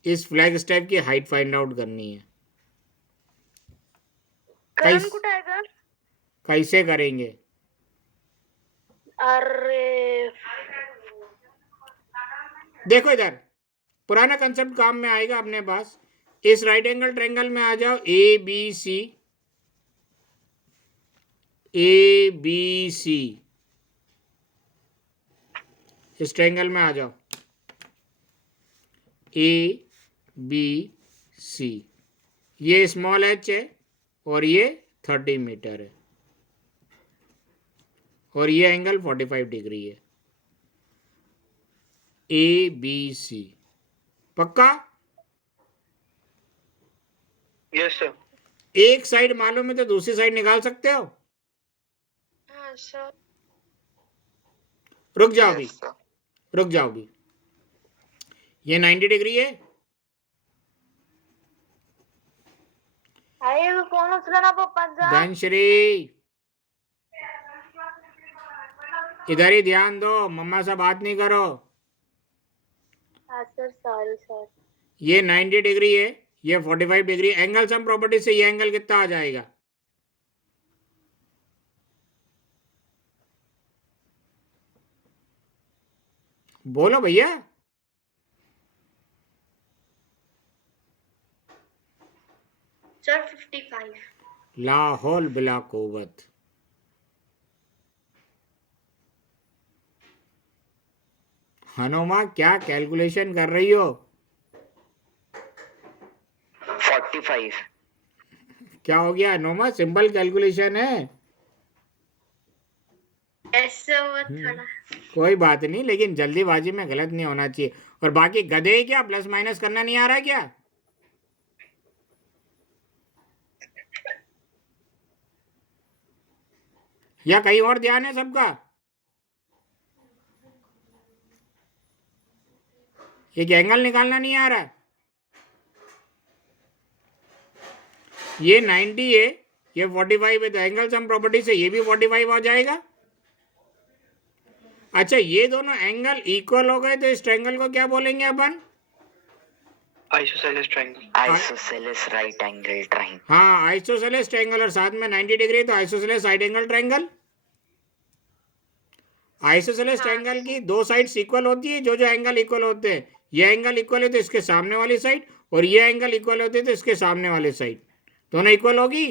इस फ्लैग स्टेप की हाइट फाइंड आउट करनी है। करण कुठे आहे ग? कैसे करेंगे? अरे देखो इधर पुराना कंसेप्ट काम में आएगा अपने पास। इस राइट एंगल ट्रायंगल में आ जाओ, ए बी सी, ए बी सी, इस ट्रायंगल में आ जाओ, ए बी सी। ये स्मॉल एच है और ये 30 मीटर है और ये एंगल 45 डिग्री है। ए बी सी पक्का? Yes sir. एक साइड मालूम है तो दूसरी साइड निकाल सकते हो। हाँ सर। रुक जाओ भी, Yes, sir. रुक जाओ भी। ये 90 डिग्री है। अरे फोन उचला ना पप्पांचा। धनश्री इधर ही ध्यान दो, मम्मा से बात नहीं करो। हाँ सर, सॉरी सर। ये 90 डिग्री है, ये 45 डिग्री। एंगल सम प्रॉपर्टी से ये एंगल कितना आ जाएगा? बोलो भैया। सर 55। लाहौल बिला कुव्वत। हनुमा क्या कैलकुलेशन कर रही हो? 45। क्या हो गया हनुमा? सिंपल कैलकुलेशन है। ऐसे हुआ थोड़ा। कोई बात नहीं, लेकिन जल्दीबाजी में गलत नहीं होना चाहिए। और बाकी गधे क्या प्लस माइनस करना नहीं आ रहा क्या? या कहीं और ध्यान है सबका? एक एंगल निकालना नहीं आ रहा। ये 90 है, ये 45 है, तो एंगल सम प्रॉपर्टी से ये भी 45 आ जाएगा। अच्छा, ये दोनों एंगल इक्वल हो गए तो इस ट्रायंगल को क्या बोलेंगे अपन? Isosceles triangle. Isosceles right angle triangle. हाँ, आइसोसेलेस ट्रायंगल, और साथ में 90 डिग्री तो isosceles right angle triangle. Isosceles triangle की दो साइड्स इक्वल होती है। जो जो एंगल इक्वल होते हैं, ये एंगल इक्वल है तो इसके सामने वाली साइड, और ये एंगल इक्वल होते हैं तो इसके सामने वाली साइड दोनों इक्वल होगी।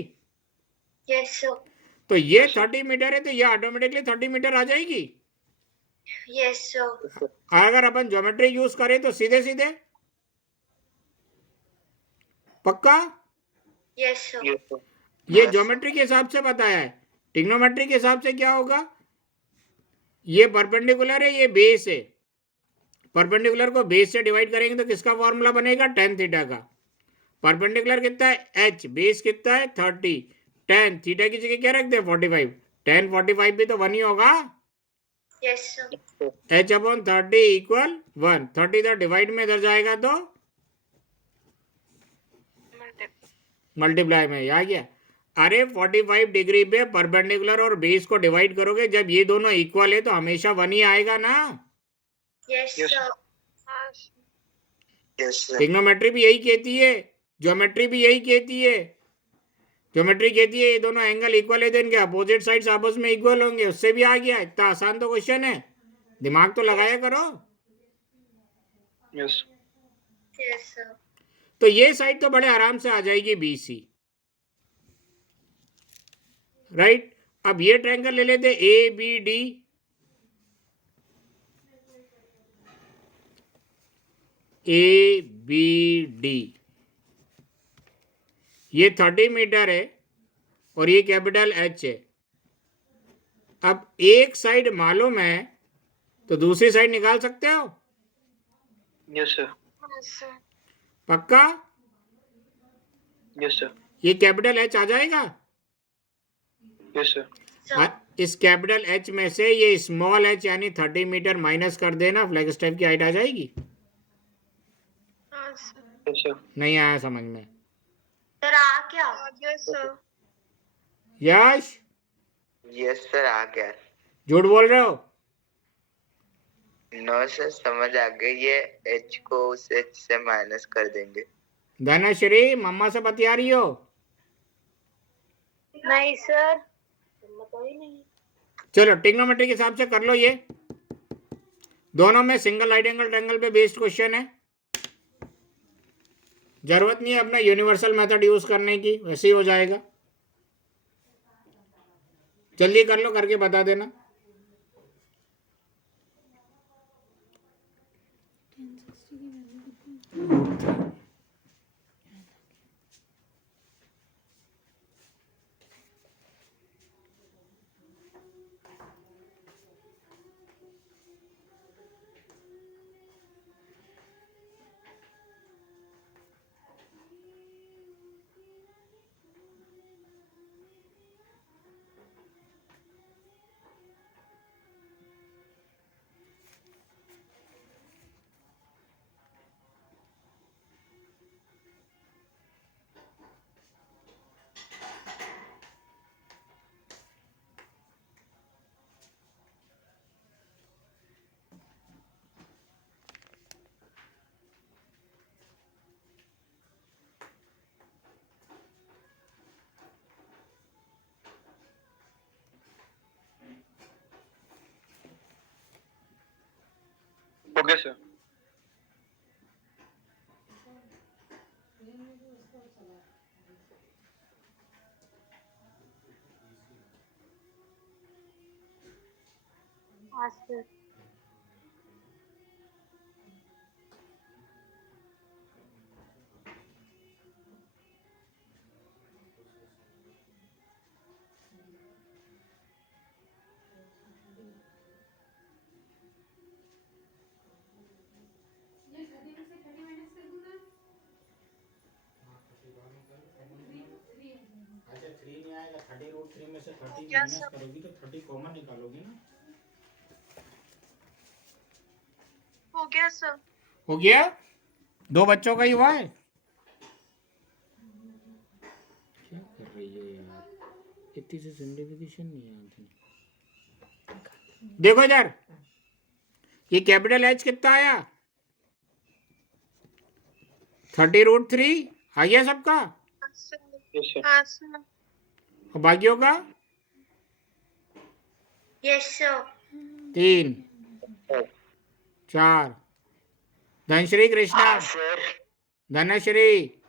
Yes sir. तो ये 30 मीटर है तो ये ऑटोमेटिकली 30 मीटर आ जाएगी। Yes sir. अगर अपन ज्योमेट्री यूज करें तो सीधे सीधे पक्का? Yes sir. Yes sir. ये Yes, ज्योमेट्री के हिसाब से बताया है। ट्रिग्नोमेट्री के हिसाब से क्या होगा? ये परपेंडिकुलर है, ये बेस है। परपेंडिकुलर को बेस से डिवाइड करेंगे तो किसका फॉर्मूला बनेगा? tan थीटा का। परपेंडिकुलर कितना है? h। बेस कितना है? 30। tan थीटा की जगह क्या रखते हैं? 45। tan 45 भी तो 1 ही होगा। Yes sir. h upon 30 equal 1। 30 तो डिवाइड में इधर जाएगा तो मल्टीप्लाई में आ गया। अरे 45 डिग्री पे परपेंडिकुलर और बेस को डिवाइड करोगे, जब ये दोनों इक्वल है तो हमेशा 1 ही आएगा ना। Yes Yes, sir. Yes, sir. Trigonometry भी यही कहती है, ज्योमेट्री भी यही कहती है। ज्योमेट्री कहती है ये दोनों एंगल इक्वल है तो इनके अपोजिट साइड्स आपस में इक्वल होंगे। उससे भी आ गया। इतना आसान तो क्वेश्चन है, दिमाग तो लगाया करो। यस। Yes sir. तो ये साइड तो बड़े आराम से आ जाएगी BC, राइट। अब ये ट्रायंगल ले लेते ABD। ABD, ये 30 मीटर है और ये कैपिटल H है। अब एक साइड मालूम है तो दूसरी साइड निकाल सकते हो? Yes, sir. हाँ सर। पक्का? Yes, sir. ये कैपिटल H आ जाएगा? Yes, sir. इस कैपिटल H में से ये स्मॉल h यानी 30 मीटर माइनस कर देना, फ्लैग स्टेप की हाइट आ जाएगी। हाँ सर। Yes, sir. नहीं आया समझ में? सर आ गया सर। यश, यस सर आ गया। झूठ बोल रहे हो? नो सर समझ आ गई, ये एच को उस एच से माइनस कर देंगे। धनश्री, मम्मा से बतिया रही हो? नहीं सर, ही नहीं। चलो ट्रिग्नोमेट्री के हिसाब से कर लो। ये दोनों में सिंगल राइट एंगल ट्रायंगल पे बेस्ड क्वेश्चन है, जरूरत नहीं है अपना यूनिवर्सल मेथड यूज करने की, वैसे ही हो जाएगा। जल्दी कर लो, करके बता देना। Okay, sir. हाँ सर। ये 30 में से 30 माइनस कर दूं ना? अच्छा 3 नहीं आएगा, 30 रूट 3 में से 30 क्या माइनस सर? करोगी तो 30 कॉमन निकालोगी ना। हो गया सर। हो गया? दो बच्चों का ही हुआ है। क्या कर रही है यार, इतनी से सिंप्लीफिकेशन नहीं आती। देखो इधर, ये कैपिटल H कितना आया? 30 रूट 3 आ गया सबका? हाँ सर। Yes, sir. हाँ सर। और बाकियों का? Yes sir. 3 4। धनश्री, कृष्णा, हाँ सर। धनश्री,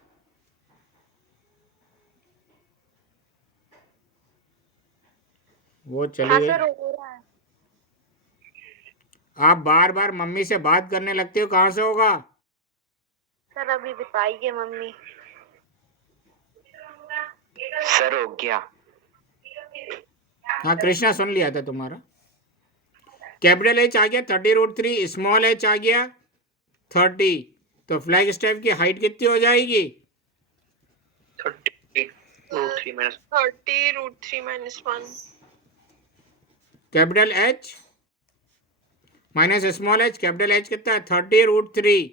वो चली हाँ गई। सर, हो रहा है। आप बार बार मम्मी से बात करने लगते हो, कहाँ से होगा? सर अभी बताइए मम्मी। सर हो गया। हाँ कृष्णा, सुन लिया था तुम्हारा। कैपिटल H आ गया 30 रूट 3, स्मॉल h आ गया 30, तो फ्लैग स्टेप की हाइट कितनी हो जाएगी? 30 root 3 minus 30 root 3 minus 1। Capital H minus small h, capital H कितना है? 30 रूट 3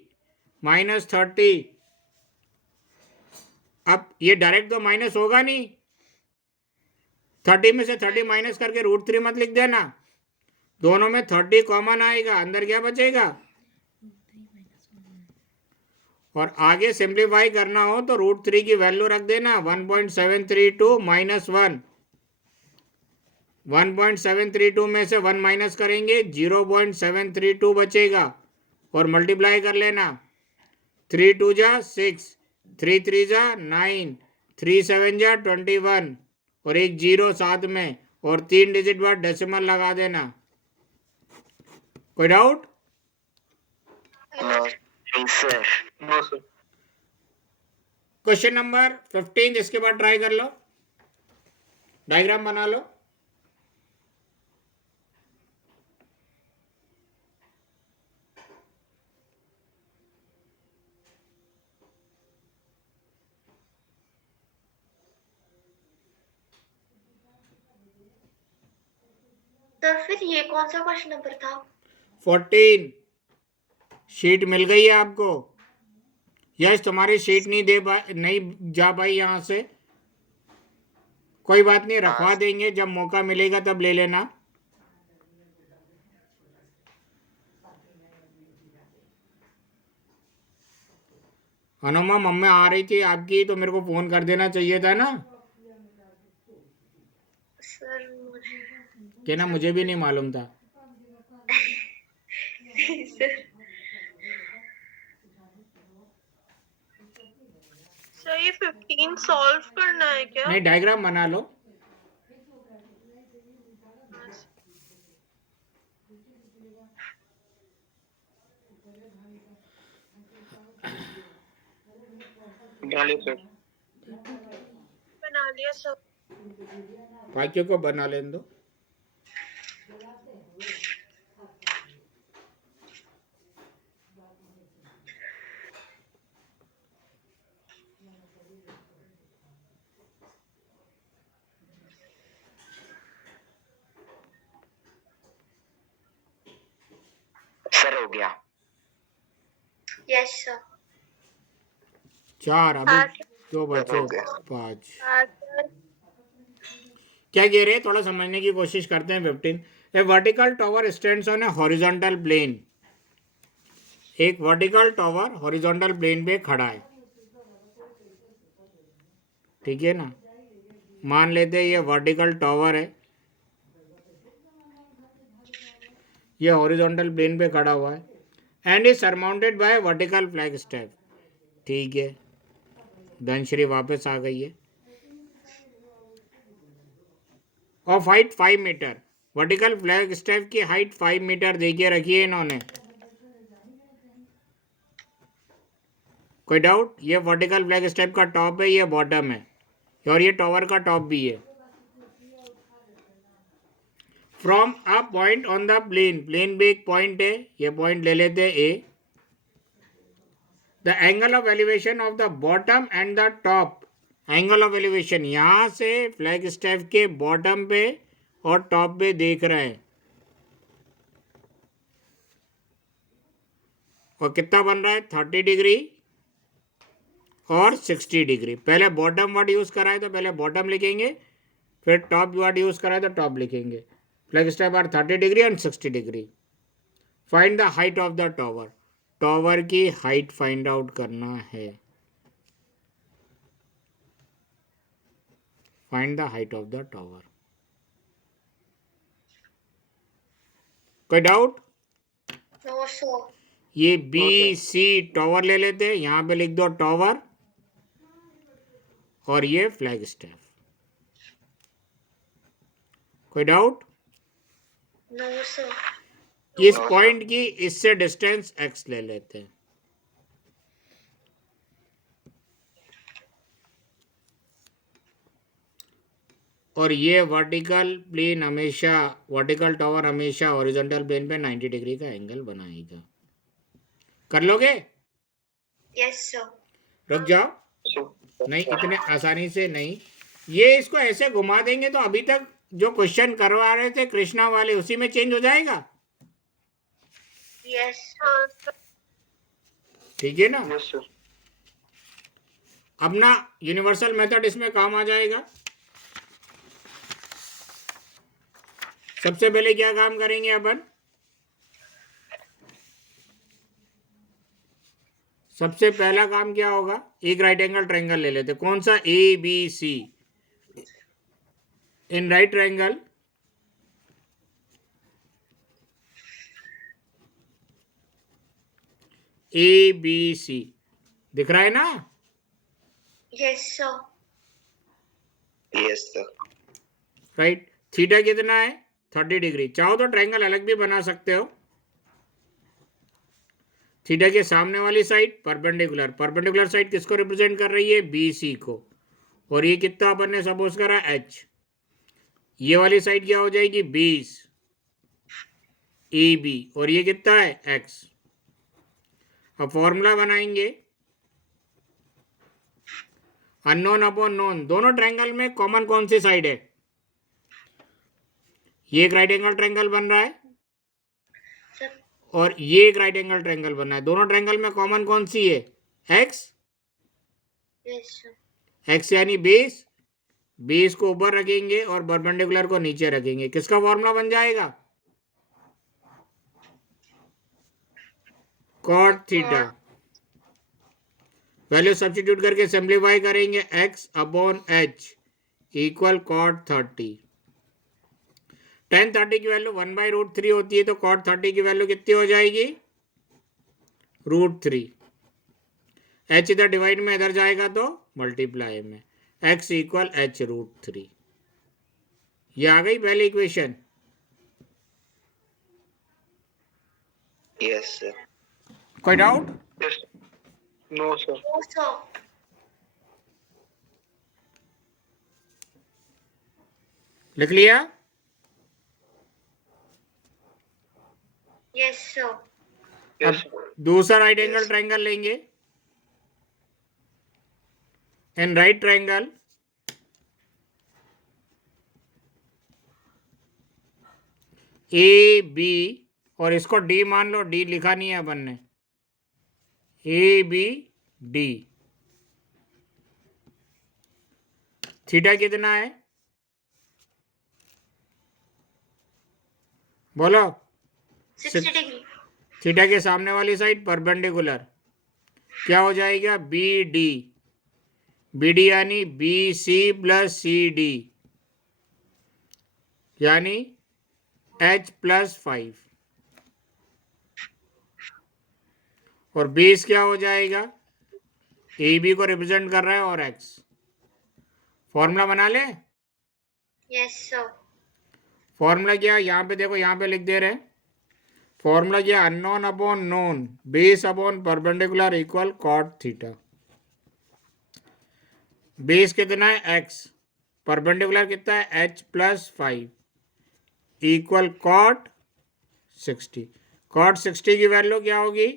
माइनस 30। अब ये डायरेक्ट तो माइनस होगा नहीं, 30 में से 30 माइनस करके रूट 3 मत लिख देना, दोनों में 30 कॉमन आएगा, अंदर क्या बचेगा? और आगे सिंप्लीफाई करना हो तो रूट 3 की वैल्यू रख देना 1.732 माइनस 1। 1.732 में से 1 माइनस करेंगे 0.732 बचेगा और मल्टीप्लाई कर लेना। 3 2 जा 6, 3 3 जा 9, 3 7 जा 21 और एक जीरो साथ में और 3 डिजिट बाद डेसिमल लगा देना। कोई डाउट? नो 3 नहीं sir. No sir. Question number 15 इसके बाद ट्राई कर लो, डायग्राम बना लो। तो फिर ये कौन सा क्वेश्चन नंबर था? 14 शीट मिल गई है आपको? यस, तुम्हारी शीट नहीं जा पाई यहाँ से, कोई बात नहीं, रखवा हाँ। देंगे, जब मौका मिलेगा तब ले लेना। अनुमा, मम्मी आ रही थी आपकी तो मेरे को फोन कर देना चाहिए था ना। सर मुझे कहना मुझे भी नहीं मालूम था। सर सर ये 15 सॉल्व करना है क्या? नहीं, डायग्राम बना लो। बना लिया सर। बना लिया सर। बाकियों को बना लेने दो। सर हो गया। Yes sir. 4 अभी हाँ, 2 बचे, हो गया। 5। सर क्या कह रहे हैं, थोड़ा समझने की कोशिश करते हैं। 15 a vertical tower stands on a horizontal plane. एक वर्टिकल टावर हॉरिजॉन्टल प्लेन पे खड़ा है, ठीक है ना। मान लेते हैं ये वर्टिकल टावर है, ये हॉरिजॉन्टल प्लेन पे खड़ा हुआ है, and is surmounted by vertical flag step. ठीक है, धनश्री वापस आ गई है। Of height 5 metre, vertical flag step की हाइट 5 मीटर दे के रखी है इन्होंने। कोई डाउट? ये वर्टिकल फ्लैग स्टेप का टॉप है, ये बॉटम है, और ये टावर का टॉप भी है। From a point on the plane, plane भी एक पॉइंट है, ये पॉइंट ले लेते हैं A. The angle of elevation of the bottom and the top, angle of elevation यहां से फ्लैग स्टेप के बॉटम पे और टॉप पे देख रहे हैं, और कितना बन रहा है 30 डिग्री और 60 डिग्री। पहले बॉटम वर्ड यूज करा है तो पहले बॉटम लिखेंगे, फिर टॉप वर्ड यूज करा है तो टॉप लिखेंगे। Flag step are 30 degree and 60 degree. Find the height of the tower, tower की हाइट फाइंड आउट करना है। Find the height of the tower. कोई डाउट? No sir. ये बी सी टावर ले लेते हैं, यहां पे लिख दो टावर, और ये फ्लैग स्टेप। कोई डाउट? No sir. इस पॉइंट की इससे डिस्टेंस x ले लेते हैं। और ये वर्टिकल प्लेन हमेशा, वर्टिकल टावर हमेशा हॉरिजॉन्टल प्लेन पे 90 डिग्री का एंगल बनाएगा। कर लोगे? Yes sir. रुक जाओ, नहीं इतने आसानी से नहीं, ये इसको ऐसे घुमा देंगे तो अभी तक जो क्वेश्चन करवा रहे थे कृष्णा वाले उसी में चेंज हो जाएगा। Yes sir. ठीक है ना। Yes sir. अपना यूनिवर्सल मेथड इसमें काम आ जाएगा। सबसे पहले क्या काम करेंगे अपन, सबसे पहला काम क्या होगा, एक राइट एंगल ट्रायंगल ले लेते। कौन सा? A B C. In right triangle A B C दिख रहा है ना? Yes sir. Yes sir. Right. Theta कितना है? 30 डिग्री। चाहो तो ट्रायंगल अलग भी बना सकते हो। थीटा के सामने वाली साइड परपेंडिकुलर, परपेंडिकुलर साइड किसको रिप्रेजेंट कर रही है? बी सी को। और ये कितना अपन ने सपोज करा? एच। ये वाली साइड क्या हो जाएगी? 20 ई बी। और ये कितना है? एक्स। अब फॉर्मूला बनाएंगे अननोन अपॉन नोन। दोनों ट्रायंगल में कॉमन कौन सी साइड है? ये एक राइट एंगल ट्रायंगल बन रहा है और ये एक राइट एंगल ट्रायंगल बन रहा है। दोनों ट्रायंगल में कॉमन कौन सी है? एक्स। एक्स यानी बेस। बेस को ऊपर रखेंगे और परपेंडिकुलर को नीचे रखेंगे। किसका फॉर्मूला बन जाएगा? Cot theta. वैल्यू सब्स्टिट्यूट करके सिंप्लीफाई करेंगे। X upon H equal cot 30। tan 30 की वैल्यू 1/√3 होती है, तो cot 30 की वैल्यू कितनी हो जाएगी? √3। h इधर डिवाइड में इधर जाएगा तो मल्टीप्लाई में। x equal h √3। ये आ गई पहली इक्वेशन। Yes sir. कोई डाउट? Yes. No, sir. लिख लिया? Yes sir. Yes. अब दूसरा राइट एंगल ट्रायंगल लेंगे। इन राइट ट्रायंगल ए बी, और इसको डी मान लो। डी लिखा नहीं है अपन ने। A B D. थीटा कितना है? बोलो। 60 डिग्री। थीटा के सामने वाली साइड परपेंडिकुलर क्या हो जाएगा? B D. बी डी यानी B C plus C D यानी h प्लस 5। और बेस क्या हो जाएगा? ए बी को रिप्रेजेंट कर रहा है और x। फॉर्मूला बना ले। Yes sir. फॉर्मूला क्या? यहाँ पे देखो, यहाँ पे लिख दे रहे हैं। फॉर्मूला क्या? Unknown upon known base upon perpendicular equal cot theta. Base कितना है? x। परपेंडिकुलर कितना है? h plus 5 equal cot 60। Cot 60 की वैल्यू क्या होगी?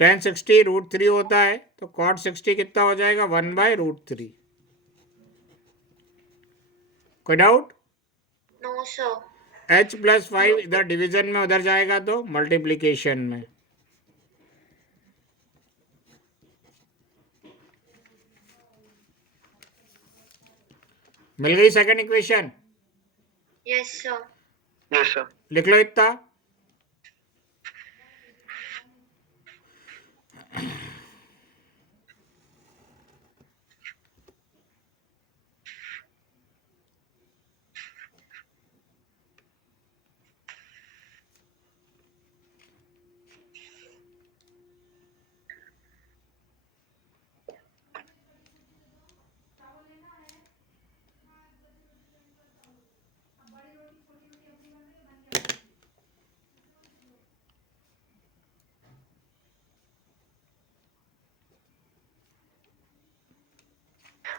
tan 60 √3 होता है, तो कॉट 60 कितना हो जाएगा? 1/√3। कोई doubt? No sir. h plus 5 इधर डिवीजन में, उधर जाएगा तो मल्टीप्लीकेशन में। मिल गई second equation? Yes sir. Yes, sir. लिख लो इतना।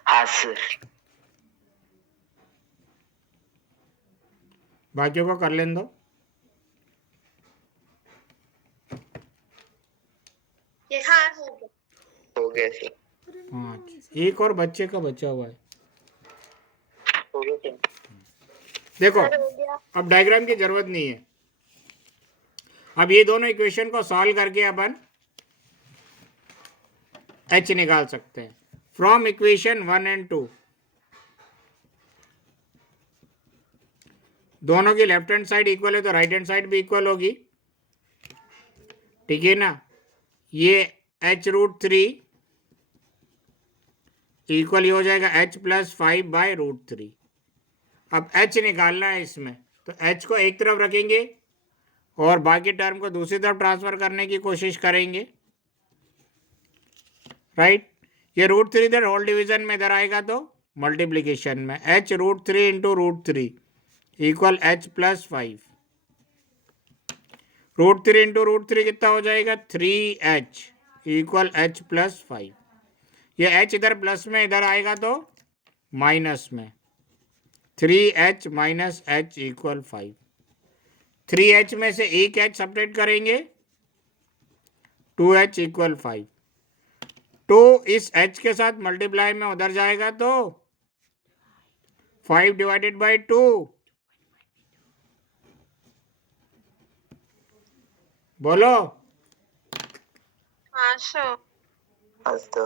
हाँ सर। बाकियों को कर लेने दो। Yes sir. हो गया सर। 5 एक और बच्चे का बचा हुआ है। हो गया sir. देखो, अब डायग्राम की जरूरत नहीं है। अब ये दोनों इक्वेशन को सॉल्व करके अपन h निकाल सकते हैं फ्रॉम इक्वेशन 1 एंड 2। दोनों की लेफ्ट हैंड साइड इक्वल है तो राइट हैंड साइड भी इक्वल होगी। ठीक है ना? ये h √3 इक्वल हो जाएगा h प्लस 5/√3। अब h निकालना है इसमें, तो h को एक तरफ रखेंगे और बाकी टर्म को दूसरी तरफ ट्रांसफर करने की कोशिश करेंगे। राइट? ये √3 इधर होल डिवीजन में इधर आएगा तो मल्टीप्लीकेशन में h √3 into √3 equal h plus 5। √3 into √3 कितना हो जाएगा 3h इक्वल h प्लस 5। ये h इधर प्लस में इधर आएगा तो माइनस में 3h minus h equal 5। 3h में से एक h सपरेट करेंगे 2h इक्वल 5। 2 इस h के साथ मल्टीप्लाई में उधर जाएगा तो 5 डिवाइडेड बाई 2 बोलो हाँ सर। अस्तु।